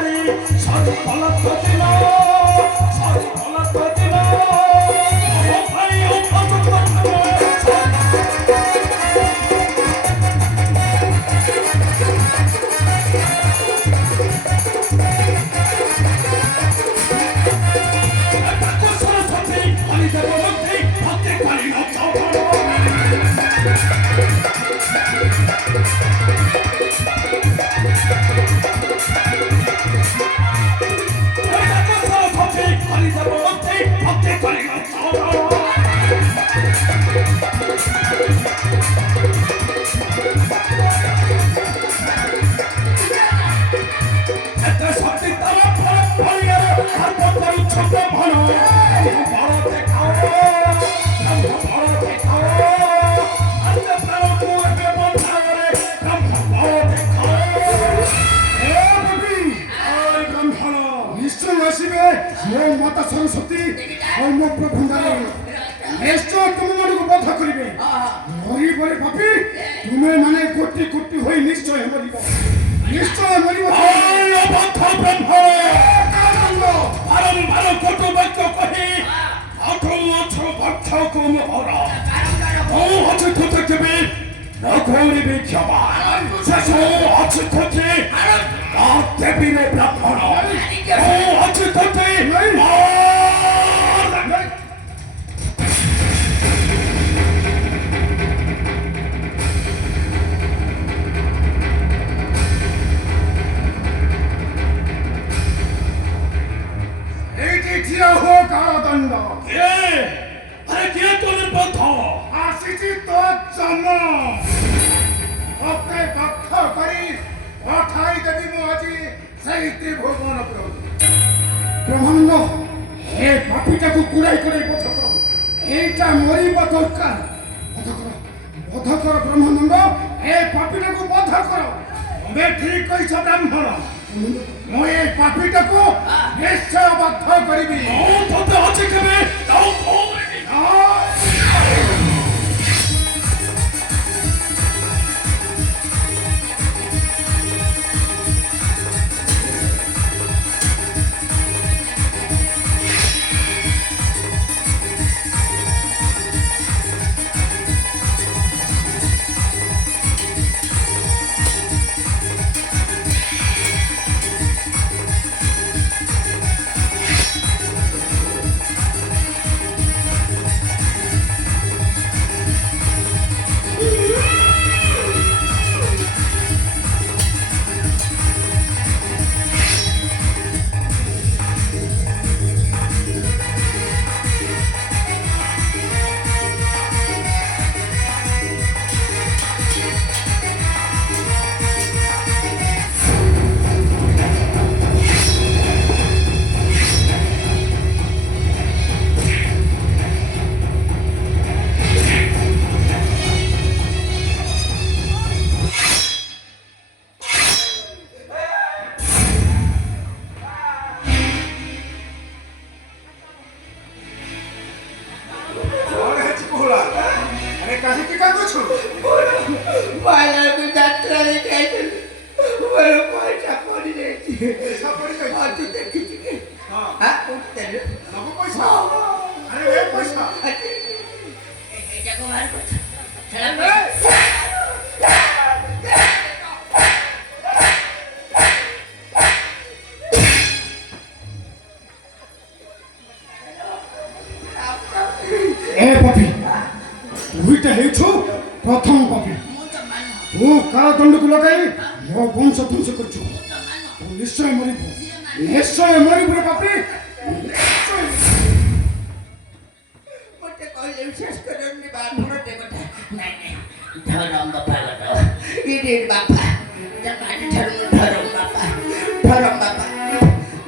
କରି ସାରି ଗଲତ ଦିନ ସାରି ଗଲତ ଦିନ ମୋ ଭାଇ ଅପକର୍ମ নিশ্চয় আসিবে ମୋ ମାତା ସରସ୍ୱତୀ ଆଉ ମୋ ପ୍ରଭୁ ନାରାୟଣ ନିଶ୍ଚୟ ତୁମମାନଙ୍କୁ ବଧ କରିବେ ମରିବରେ ପାପି ତୁମେ ମାନେ କୋଟି କୋଟି ହୋଇ ନିଶ୍ଚୟ ମରିବ ନିଶ୍ଚୟ ମରିବ ବାରମ୍ବାର କୋଟ ବାକ୍ୟ କହି ଭକ୍ଷକୁ ମୋହର ମୁଁ ଅଛି ତୁତେ କେବେ ରଘୁରିବି କ୍ଷମା ଶେଷ ଅଛି ତୁତେ ଦେବୀରେ ବ୍ରାହ୍ମଣ ମୁଁ ଅଛି ତୁତେ এইটি ঠিয়া হো কারাদণ্ড আরে কে তোর বন্ধ আসিছি তো জন্ম ওকে দক্ষ করি পঠাই দেবি মু আজি সেই ত্রিভুবন প্রভু ব্রহ্মাণ্ড হে পাপিটাকে কুড়াই কুড়াই বধ কর এইটা মরিব দরকার বধ কর ব্রহ্মানন্দ হে পাপিটাকে বধ কর তুমি ঠিক কইছ ব্রাহ্মণ ମୁଁ ଏ ପାପୀଟାକୁ ନିଶ୍ଚୟ ବଦ୍ଧ କରିବି ମୁଁ ତତେ ଅଛି କେବେ ତାଉ ବାହାରକୁ ଯାତ୍ରାରେ ଯାଇଥିଲି ମୋର ପଇସା ପଡ଼ିଯାଇଛି ତୁ ଦେଖିଛୁ କି ଏଇଟାକୁ ବାହାର କରୁଛ ଏ ପାପୀ ଦୁଇଟା ହେଇଛୁ ପ୍ରଥମ ପାପୀ ତୁ କାରାଦଣ୍ଡକୁ ଲଗାଇ ମୋ ବଂଶ ଧ୍ୱଂସ କରିଛୁ ତୁ ନିଶ୍ଚୟ ମରିବୁ ନିଶ୍ଚୟ ମରିବୁ ରେ ପାପୀ ମୋତେ କହିଲେ ବିଶ୍ୱାସ କରନି ବାପଟେ କଥା ନାଇଁ ନାଇଁ ଧରମ ବାପା ଗଲ ଇରେ ବାପା ଜମାନି ଧରମ ବାପା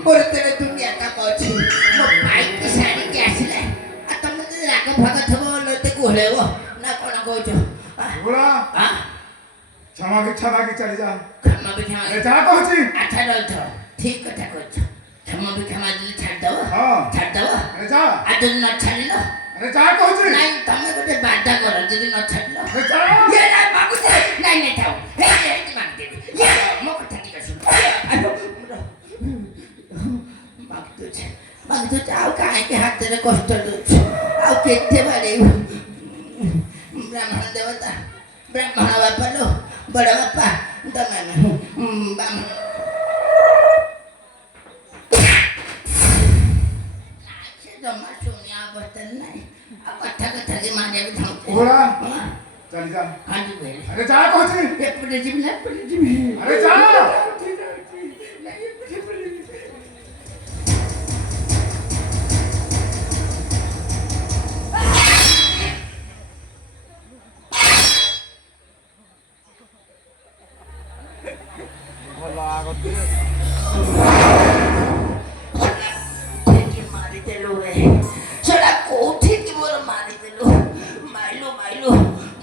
ମୋର ତେରେ ଦୁନିଆ କାମ ଅଛି ମୋ ଭାଇକି ସାରିକି ଆସିଲେ ଆଉ ତମେ ଯଦି ରାଗ ଫାଗ ଥିବ ନତେ କୁହଳେଇବ ନା କ'ଣ କହୁଛ क्षमा की चली जा क्षमा भी क्षमा जा कहছি अच्छा रह ठीक कथा कहछ क्षमा भी क्षमा दिले छाड़ दो हां छाड़ दो अरे जा आज न छाड़िलो अरे जा कहছি नहीं तमे गोटे बाधा कर यदि न छाड़िलो अरे जा ये ना बाबू नहीं नहीं थाओ हे मांग दे ये मो कथा ठीक सुन ତୁ ଆଉ କାହିଁକି ହାତରେ କଷ୍ଟ ଦେଉଛୁ ଆଉ କେତେ ବାଡ଼େଇବୁ ବ୍ରାହ୍ମଣ ଦେବତା ବ୍ରାହ୍ମଣ ବାପା ଲୋ ବଡ଼ ବାପା ତମେ ବ୍ରାହ୍ମଣ ସେ ଜମା ଶୁଣିବା ଅବସ୍ଥାରେ ନାହିଁ ଆଉ କଥା କଥାରେ ମାରିବାକୁ ଧାଉଁଛି ଓହଳା ଚାଲି ଯା ଆରେ ଯା କହୁଛି ଏପଟେ ଯିବି ନା ଏପଟେ ଯିବି ଆରେ ଯା ମାରିଦେଲୁ ସେଟା କୋଉଠିକି ମୋର ମାରିଦେଲୁ ମାଇଲୁ ମାଇଲୁ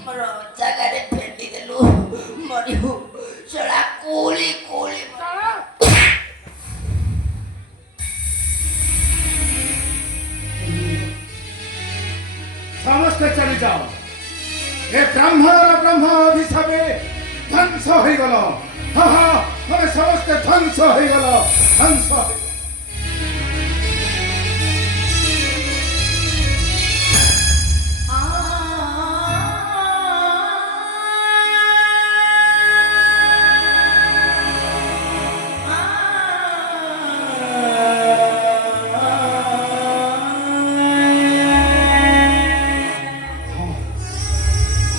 ମୋର ଜାଗାରେ ଫେଟିଦେଲୁ ମରିବୁ ସେଟା କୋଳି କୋଳି ସମସ୍ତେ ଚାଲି ଯାଅ ଏ ବ୍ରାହ୍ମଣର ବ୍ରହ୍ମ ଅଭିଶାପେ ଧ୍ୱଂସ ହୋଇଗଲ ହଁ ହଁ ତମେ ସମସ୍ତେ ଧ୍ୱଂସ ହୋଇଗଲ ଧ୍ୱଂସ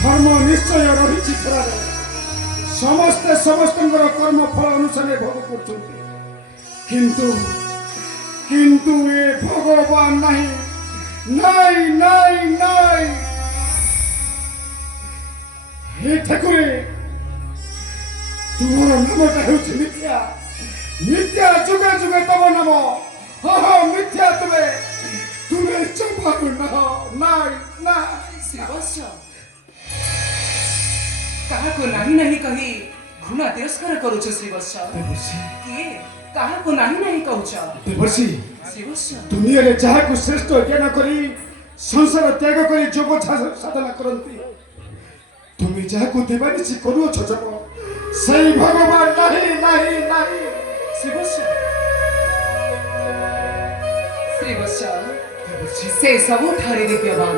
ଧର୍ମ ନିଶ୍ଚୟ ରହିଛି ଖରାରେ ସମସ୍ତେ ସମସ୍ତଙ୍କର କର୍ମ ଫଳ ଅନୁସାରେ ଭୋଗ କରୁଛନ୍ତି କିନ୍ତୁ କିନ୍ତୁ ଏ ଭଗବାନ ନାହିଁ ନାଇଁ ନାଇଁ ନାଇଁ ହେ ଠାକୁରେ ତୁମର ନାମଟା ହେଉଛି ମିଥ୍ୟା ମିଥ୍ୟା ଯୁଗେ ଯୁଗେ ତମ ନାମ ହଁ ହଁ ମିଥ୍ୟା ତୁମେ ତୁମେ ଚପାକୁ ନାଇଁ ନାଇଁ ଶ୍ରୀବତ୍ସ କାହାକୁ ନାହିଁ ନାହିଁ କହି ଘୃଣା ତିରସ୍କାର କରୁଛ ଶ୍ରୀବତ୍ସ କିଏ କାହାକୁ ନାହିଁ ନାହିଁ କହୁଛ ଦେବର୍ଷି ଶ୍ରୀବତ୍ସ ଦୁନିଆରେ ଯାହାକୁ ଶ୍ରେଷ୍ଠ ଜ୍ଞାନ କରି ସଂସାର ତ୍ୟାଗ କରି ଯୋଗ ସାଧନା କରନ୍ତି ତୁମେ ଯାହାକୁ ଦେବାନିଶି କରୁଅଛ ଜପ ସେଇ ଭଗବାନ ନାହିଁ ନାହିଁ ନାହିଁ ଶ୍ରୀବତ୍ସ ଶ୍ରୀବତ୍ସ ସେ ସବୁଠାରେ ଦିବ୍ୟମାନ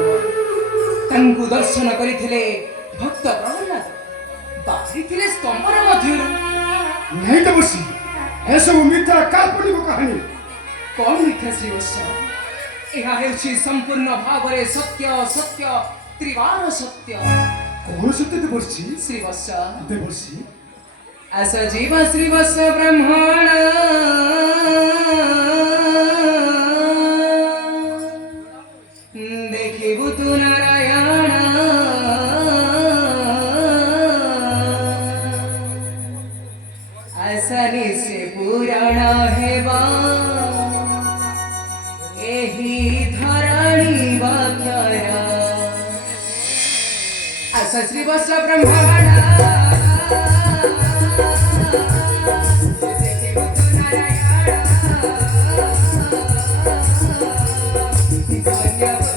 ତାଙ୍କୁ ଦର୍ଶନ କରିଥିଲେ ଭକ୍ତ ପ୍ରହ୍ଲାଦ ବାହାରିଥିଲେ ସ୍ତମ୍ଭର ମଧ୍ୟରୁ ନାହିଁ ଦେବର୍ଷି ଏସବୁ ମିଥ୍ୟା କାଳ୍ପନିକ କାହାଣୀ କଣ ମିଥ୍ୟା ଶ୍ରୀବତ୍ସ ଏହା ହେଉଛି ସମ୍ପୂର୍ଣ୍ଣ ଭାବରେ ସତ୍ୟ ସତ୍ୟ ତ୍ରିବାର ସତ୍ୟ କଣ ସତ୍ୟ ଦେବର୍ଷି ଶ୍ରୀବତ୍ସ ଦେବର୍ଷି ଆସ ଜୀବ ଶ୍ରୀବତ୍ସ ବ୍ରହ୍ମଣ ଦେଖିବୁ ତୁ ନାରାୟଣ ଆସନି ସେ ପୁରାଣ ହେବା ଏହି ଧରଣୀ ବକ୍ଷର ଆସ ଶ୍ରୀବତ୍ସ ବ୍ରହ୍ମଣ ଦେଖିବୁ ତୁ ନାରାୟଣ ଧନ୍ୟ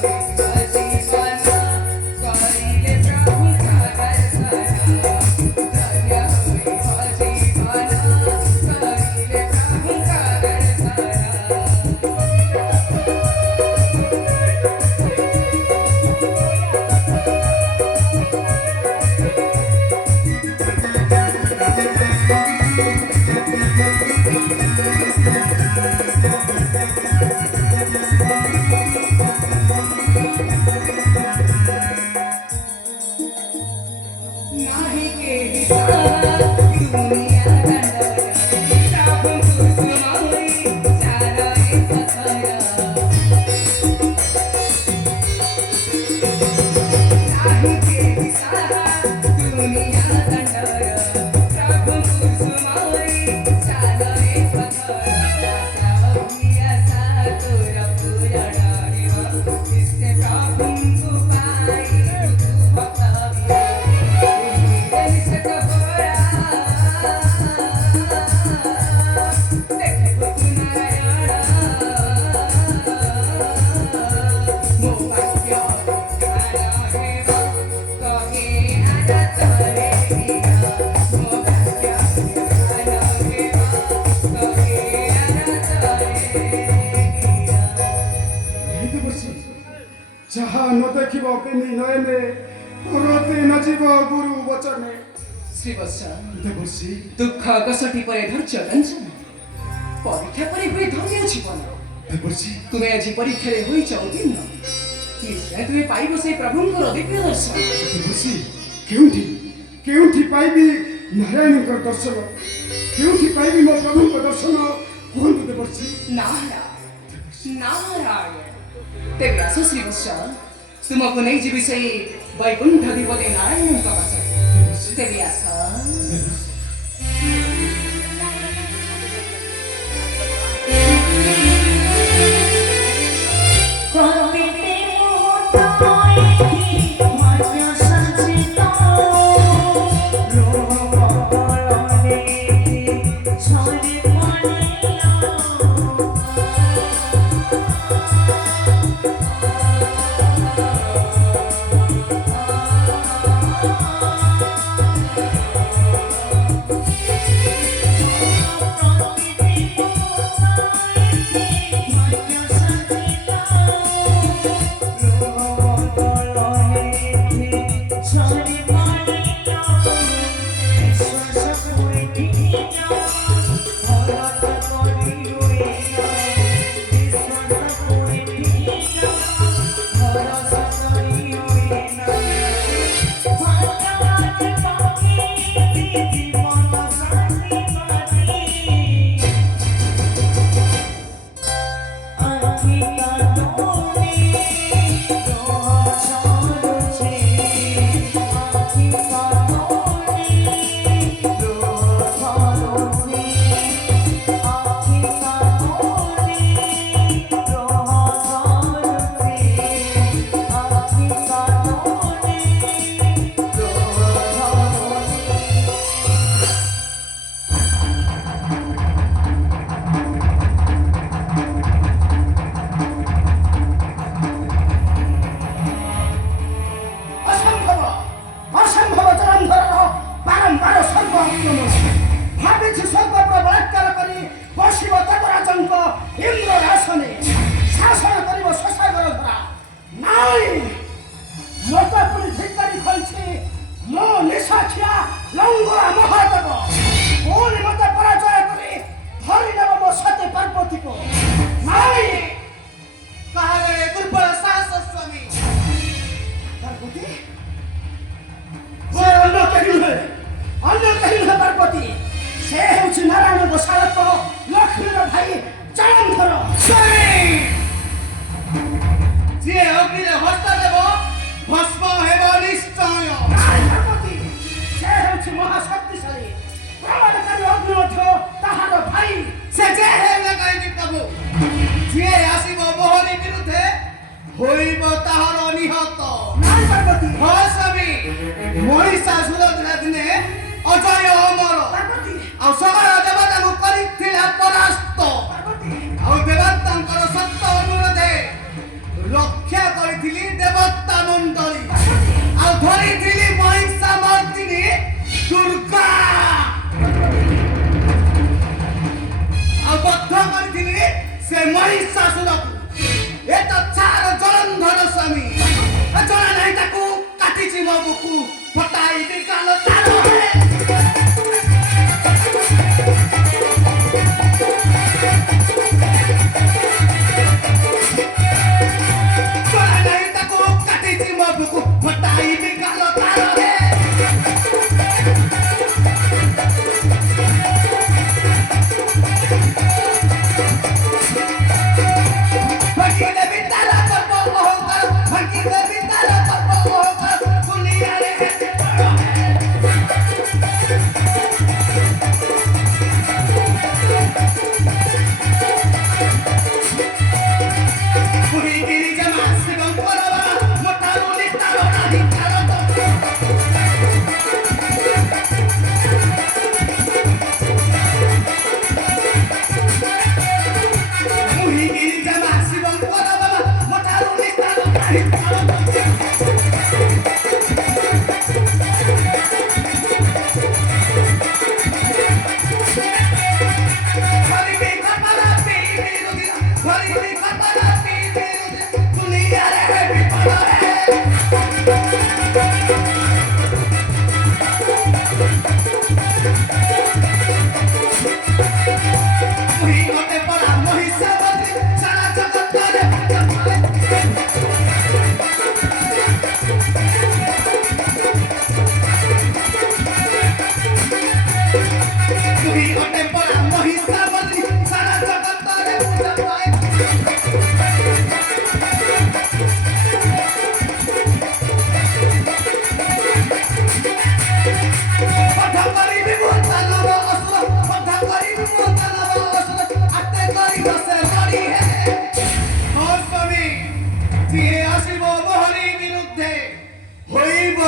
न देखिब प्रेमी नयने पुरते न जीव गुरु वचने ଶ୍ରୀବତ୍ସ ଦେବର୍ଷି ଦୁଃଖ କଷଟି ପରେ ଧୈର୍ଯ୍ୟ ଦଞ୍ଚନ ପରୀକ୍ଷା ପରେ ହୁଏ ଧନ୍ୟ ଜୀବନ ଦେବର୍ଷି ତୁମେ ଆଜି ପରୀକ୍ଷାରେ ହୋଇଛ ଉତ୍ତୀର୍ଣ୍ଣ ନିଶ୍ଚୟ ତୁମେ ପାଇବ ସେ ପ୍ରଭୁଙ୍କର ଦିବ୍ୟ ଦର୍ଶନ ଦେବର୍ଷି କେଉଁଠି କେଉଁଠି ପାଇବି ନାରାୟଣଙ୍କର ଦର୍ଶନ କେଉଁଠି ପାଇବି ମୋ ପ୍ରଭୁଙ୍କ ଦର୍ଶନ କୁହନ୍ତୁ ଦେବର୍ଷି ନାରାୟଣ ନାରାୟଣ ତେବେ ଆସ ଶ୍ରୀବତ୍ସ ତୁମକୁ ନେଇଯିବି ସେଇ ବୈକୁଣ୍ଠ ଅଧିପତି ନାରାୟଣଙ୍କ ପାଖରେ ତେବେ ଆସ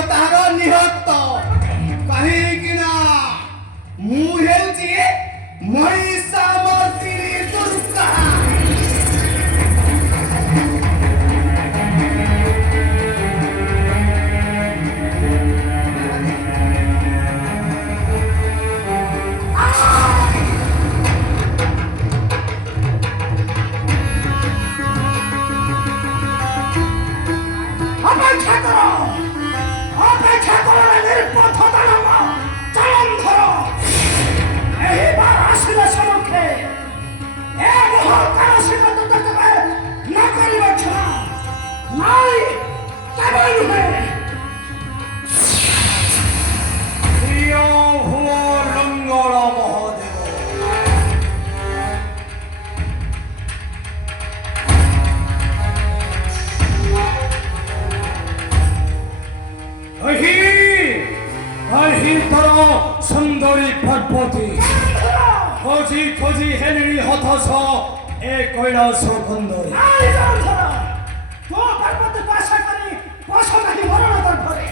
ତାହାର ନିହତ କାହିଁକି ନା ମୁଁ ହେଉଛି ମହିଷାମର୍ଦିନୀ ଦୁର୍ଗା। সুন্দরী পার্বতী খোঁজি খোঁজি হেনরি হতাশ এ কৈলাস সুন্দরী তো পার্বতী পাশা করি পশাকাহি মরণ করে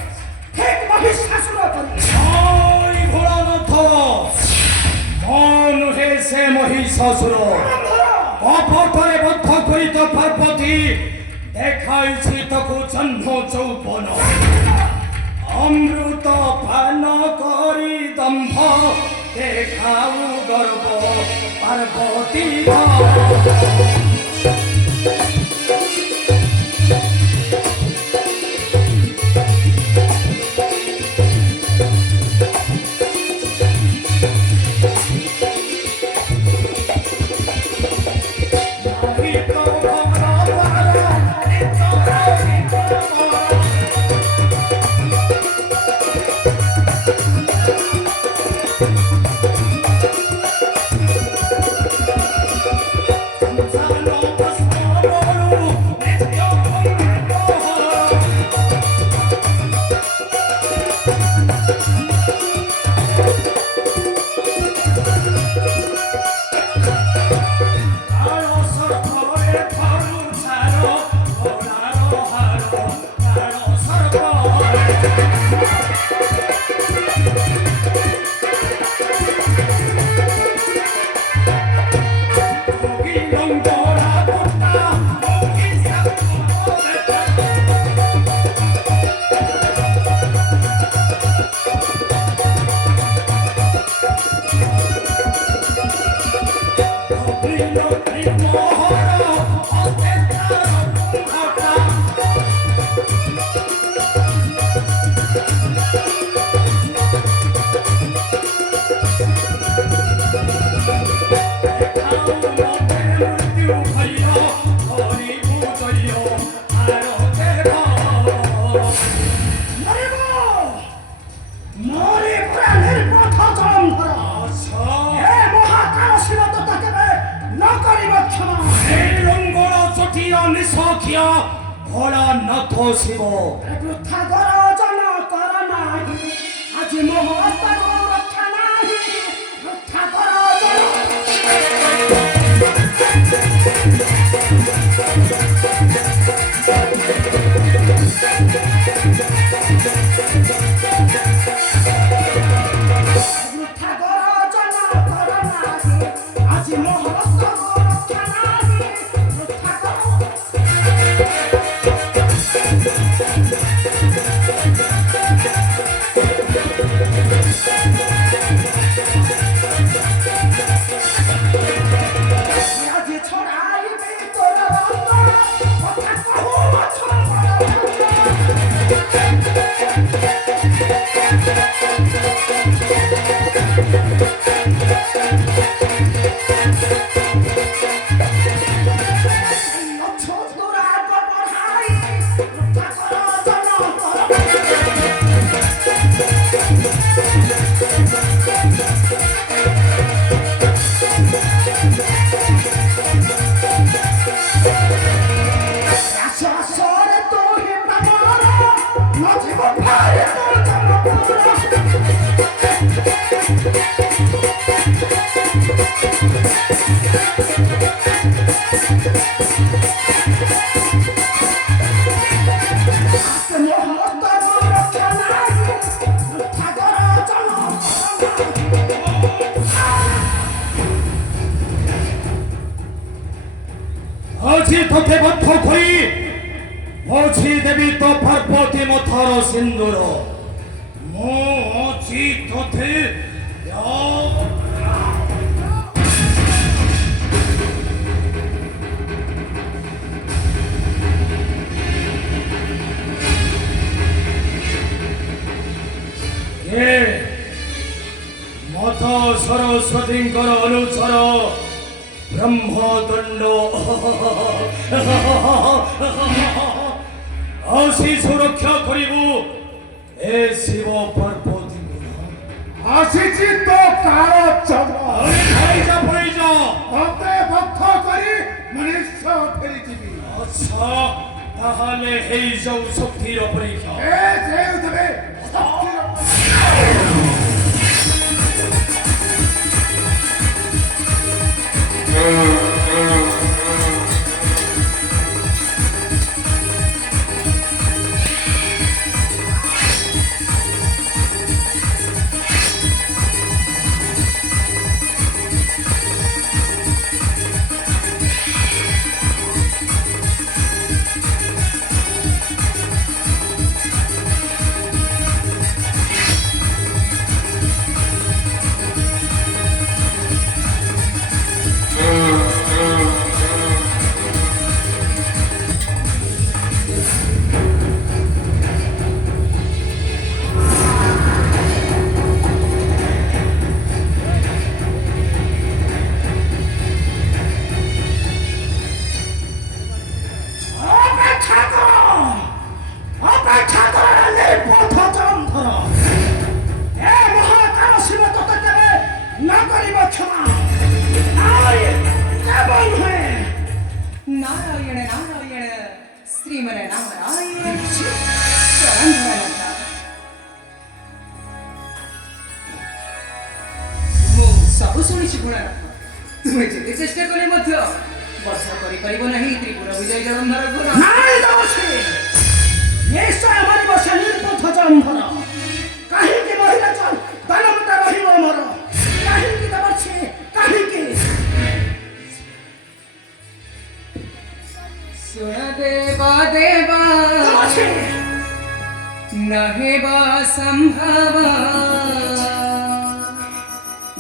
ঠিক মহিষাসুর করি ওই ভোলানাথ মন হে সে মহিষাসুর কপটরে বদ্ধ করিত পার্বতী দেখাইছি তকু জন্ম যৌবন অমৃত পান করি দম্ভ দেখাও গর্ব পার্বতী ভোলানাথ শিব বৃথা কর জন কর নাহি আজি মোহ রক্ষা নাহি বৃথা কর বৃথা কর জন কর নাহি আজি মোহ রক্ষা নাহি বৃথা কর Thank you. আছি তোকে বদ্ধ করি অছি দেবী তো পার্বতী মথার সিন্দুর মো অছি তোতে মত সরস্বতীঙ্কর অনুচর ব্রহ্মদণ্ড আসি সুরক্ষা করিবু এ শিব পার্বতী আসিছি তো কার চন্দ্র পড়ে যা তোকে বদ্ধ করি মনুষ্য ফেরি দিবি আচ্ছা তাহলে এই যাও শক্তির পরীক্ষা এ যে দেবে नारायण नारायण श्रीमन नारायण चरण धरता ମୁଁ ସବୁ ଶୁଣିଛି ଗୁଣାର ତୁମେ ଯେତେ ଚେଷ୍ଟା କଲେ ମଧ୍ୟ ବଶ କରିପାରିବ ନାହିଁ ତ୍ରିପୁର ବିଜୟ ଜଳନ୍ଧର ଗୁଣ ନାଇଁ ଦଉଛି ନିଶ୍ଚୟ ମାରିବ ସେ ନିର୍ବୁଦ୍ଧ ଜଳନ୍ଧର କାହିଁକି ମହିଳା ଦାନବଟା ରହିବ ଆମର କାହିଁକି ଦେବଛି କାହିଁକି सुन देवा देवा ଦଉଛି नहेवा संभव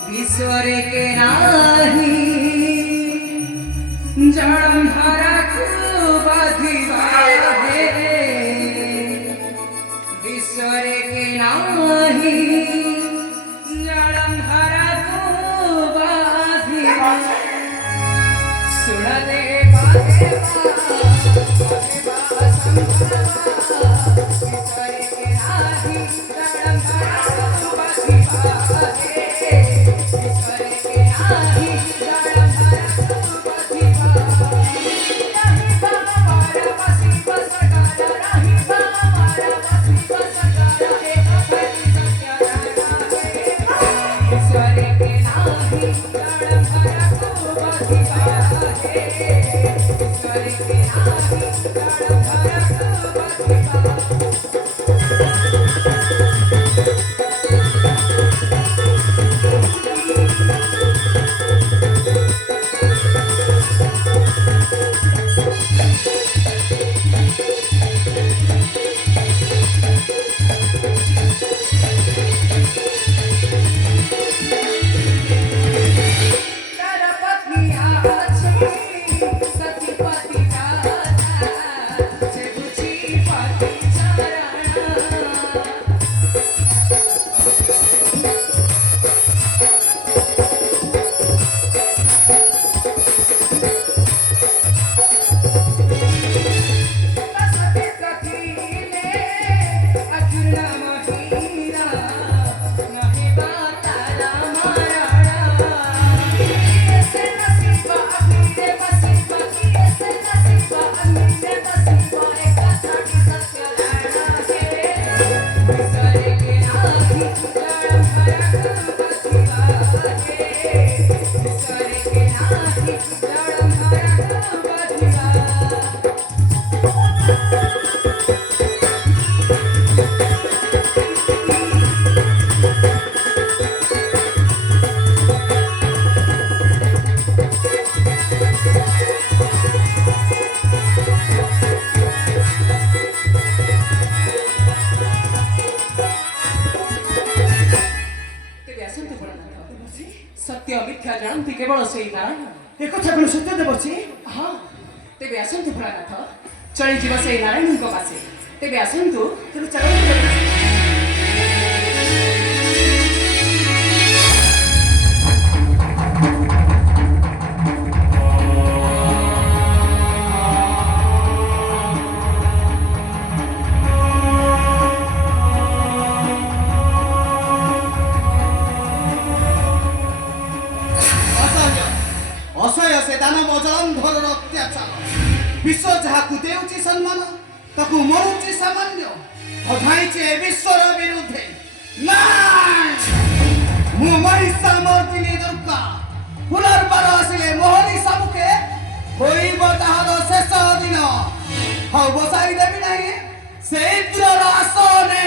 विश्वर के नाही जलंधर को बाधिवा हे विश्वर के नाही जलंधर को बाधिवा सुन देवा କଥା ଜାଣନ୍ତି କେବଳ ସେଇ ନାରାୟଣ। ଏ କଥା କ'ଣ ସତ୍ୟ ଦେବଛି? ହଁ ତେବେ ଆସନ୍ତୁ ଭୋଳାନାଥ, ଚଳିଯିବ ସେଇ ନାରାୟଣଙ୍କ ପାଶେ। ତେବେ ଆସନ୍ତୁ। ତେବେ ଚାଲ। ଅସହ୍ୟ ସେ ଦାନବ ଜଳନ୍ଧରର ଅତ୍ୟାଚାର। ବିଶ୍ୱ ଯାହାକୁ ଦେଉଛି ସମ୍ମାନ ତାକୁ ମରୁଛି ସାମାନ୍ୟ। ଅଧାଇଛି ଏ ବିଶ୍ୱର ବିରୁଦ୍ଧେ। ନାଇଁ, ମୁଁ ମହିଷାମର୍ଦିନୀ ଦୁର୍ଗା ପୁନର୍ବାର ଆସିଲେ ମୋହନୀ ସମ୍ମୁଖେ ହୋଇବ ତାହାର ଶେଷ ଦିନ। ହଉ ବସାଇ ଦେବି ନାହିଁ ସେ ଇନ୍ଦ୍ରର ଆସନେ।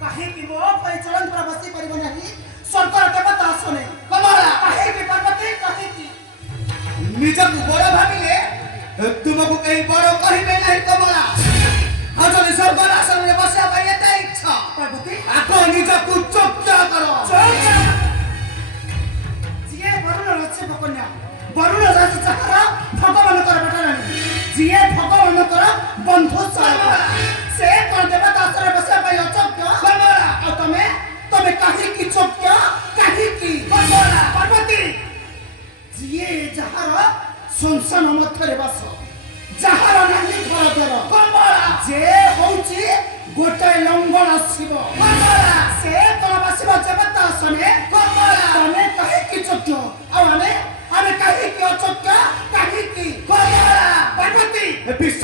କାହିଁକି ମୋ ଭାଇ ଚଳନ୍ତର ବସି ପାରିବ ନାହିଁ ସ୍ୱର୍ଗର ଦେବତା ଆସନେ? କମଳା, କାହିଁକି ପାର୍ବତୀ? କାହିଁକି? ନିଜକୁ ବଡ଼ ଭାବିଲେ ତୁମକୁ କେହି ବଡ଼ କହିବେ ନାହିଁ କମଳା। ଆଉ ଯଦି ସ୍ୱର୍ଗର ଆସନରେ ବସିବା ପାଇଁ ଏତେ ଇଚ୍ଛା, ପାର୍ବତୀ ଆଗ ନିଜକୁ ଚୋକ୍ତ କର। ଯିଏ ବରୁଣର ଅଛି କନ୍ୟା, ବରୁଣ ଯାଉଛି ଯାହାର ଭଗବାନଙ୍କର ବେଟା ନାହିଁ, ଯିଏ ଭଗବାନଙ୍କର ବନ୍ଧୁ ସ୍ୱରୂପ, ସେ କ'ଣ ଦେବତା ଆସନରେ ବସିବା ପାଇଁ ଅଯୋଗ୍ୟ? ଆଉ ତମେ ତମେ କାହିଁକି ଯୋଗ୍ୟ? କାହିଁକି? ପାର୍ବତୀ, ଯିଏ ଯାହାର ସଂସାର ମଧ୍ୟରେ ବାସ, ଯାହାର ନାହିଁ ଘର ଦ୍ୱାର, ଯେ ହଉଛି ଗୋଟାଏ ଲଙ୍ଗଳ ଶିବ, ସେ କ'ଣ ବସିବ ଦେବତା ଆସନେ? ତମେ କାହିଁକି ଯୋଗ୍ୟ? ଆଉ ଆମେ କାହିଁକି ଅଯୋଗ୍ୟ? କାହିଁକି? ପାର୍ବତୀ, ବିଶ୍ୱ